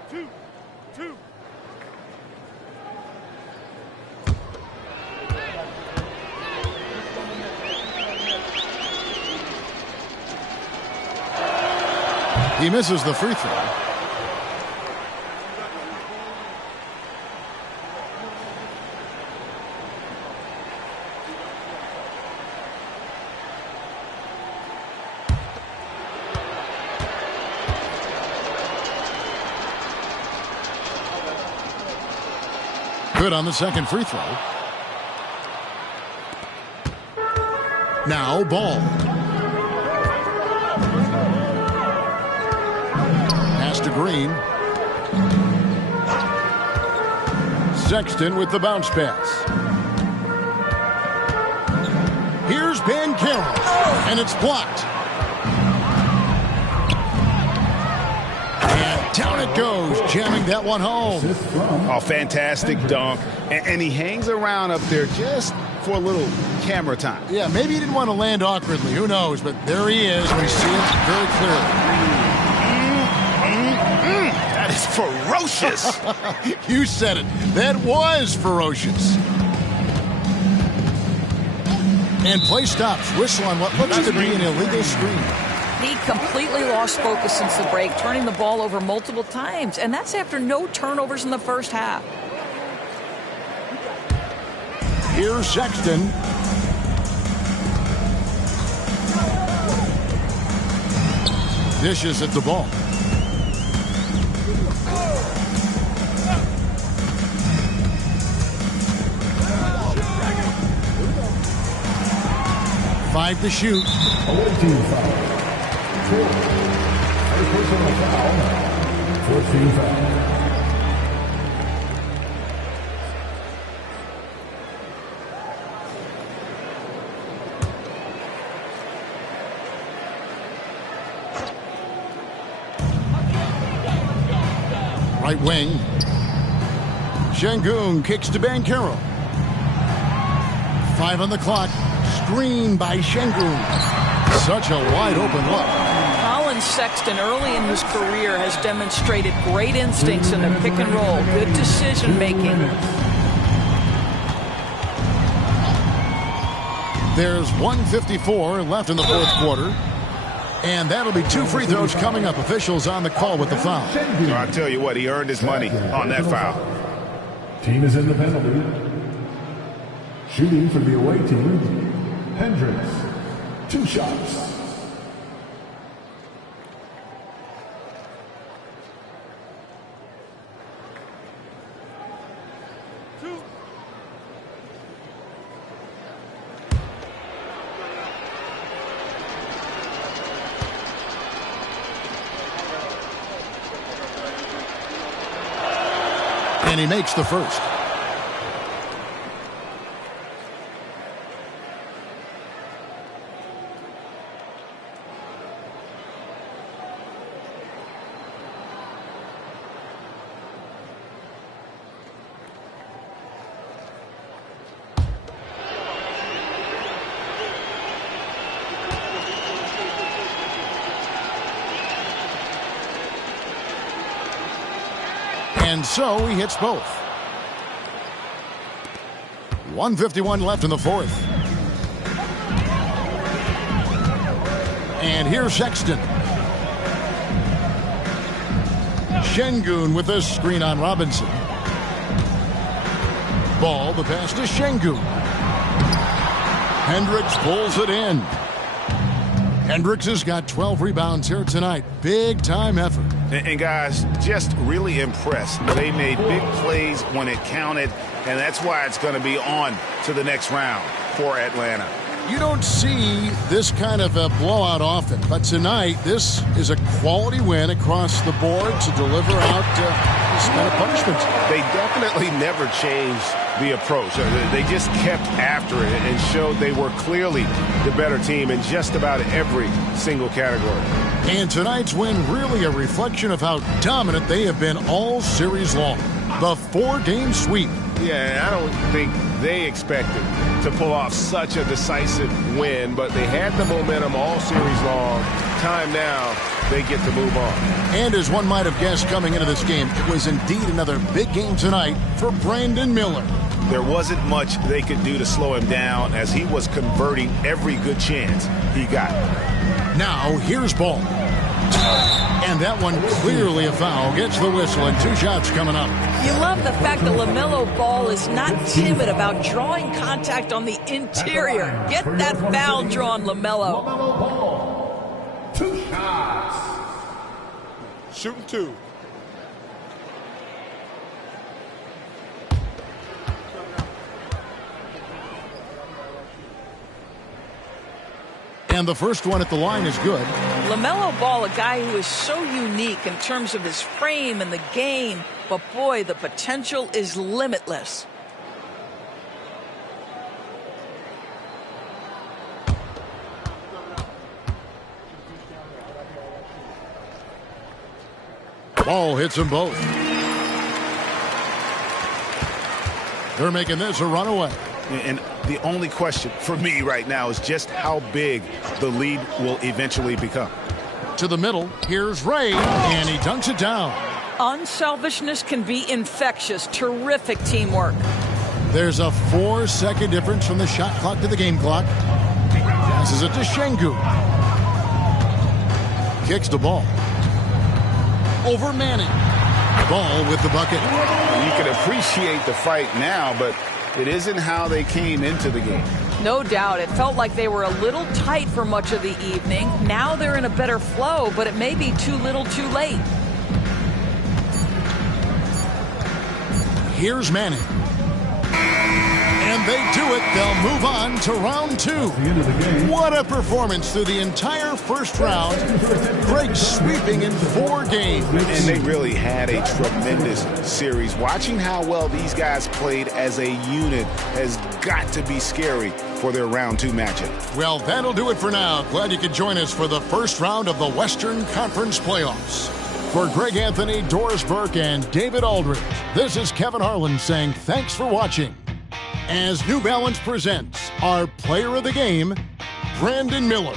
Two. He misses the free throw. Good on the 2nd free throw. Now Ball. Pass to Green. Sexton with the bounce pass. Here's Banchero, and it's blocked. And down it goes, jamming that one home. Oh, fantastic dunk. And he hangs around up there just for a little camera time. Yeah, maybe he didn't want to land awkwardly. Who knows? But there he is. We see it very clearly. That is ferocious. You said it. That was ferocious. And play stops. Whistle on what looks to be an illegal screen. He completely lost focus since the break, turning the ball over multiple times. And that's after no turnovers in the first half. Here's Sexton. Dishes at the ball. Five to shoot. Away team foul. 4. First personal foul. 14 foul. Right wing. Şengün kicks to Banchero. 5 on the clock. Screen by Şengün. Such a wide open look. Colin Sexton early in his career has demonstrated great instincts in the pick and roll. Good decision making. There's 1:54 left in the fourth quarter. And that'll be 2 free throws coming up. Officials on the call with the foul. I tell you what, he earned his money on that foul. Team is in the penalty. Shooting for the away team, Hendricks. 2 shots. And he makes the first. And so he hits both. 1:51 left in the fourth. And here's Sexton. Şengün with a screen on Robinson. Ball, the pass to Şengün. Hendricks pulls it in. Hendricks has got 12 rebounds here tonight. Big time effort. And guys, just really impressed. They made big plays when it counted, and that's why it's going to be on to the next round for Atlanta. You don't see this kind of a blowout often, but tonight this is a quality win across the board to deliver out this kind of punishment. They definitely never changed the approach. They just kept after it and showed they were clearly the better team in just about every single category. And tonight's win really a reflection of how dominant they have been all series long. The 4-game sweep. Yeah, I don't think they expected to pull off such a decisive win, but they had the momentum all series long. Time now, they get to move on. And as one might have guessed coming into this game, it was indeed another big game tonight for Brandon Miller. There wasn't much they could do to slow him down as he was converting every good chance he got. Now, here's Ball. And that one clearly a foul. Gets the whistle and 2 shots coming up. You love the fact that LaMelo Ball is not timid about drawing contact on the interior. Get that foul drawn, LaMelo. 2 shots. Shooting 2. And the first one at the line is good. LaMelo Ball, a guy who is so unique in terms of his frame and the game, but boy, the potential is limitless. Ball hits them both. They're making this a runaway. And the only question for me right now is just how big the lead will eventually become. To the middle, here's Ray, and he dunks it down. Unselfishness can be infectious. Terrific teamwork. There's a 4-second difference from the shot clock to the game clock. Passes it to Şengün. Kicks the ball. Over Manning. Ball with the bucket. You can appreciate the fight now, but it isn't how they came into the game. No doubt. It felt like they were a little tight for much of the evening. Now they're in a better flow, but it may be too little too late. Here's Manning. And they do it. They'll move on to round 2. What a performance through the entire first round. Great sweeping in 4 games. And they really had a tremendous series. Watching how well these guys played as a unit has got to be scary for their round 2 matchup. Well, that'll do it for now. Glad you could join us for the first round of the Western Conference Playoffs. For Greg Anthony, Doris Burke, and David Aldridge, this is Kevin Harlan saying thanks for watching. As New Balance presents our player of the game, Brandon Miller.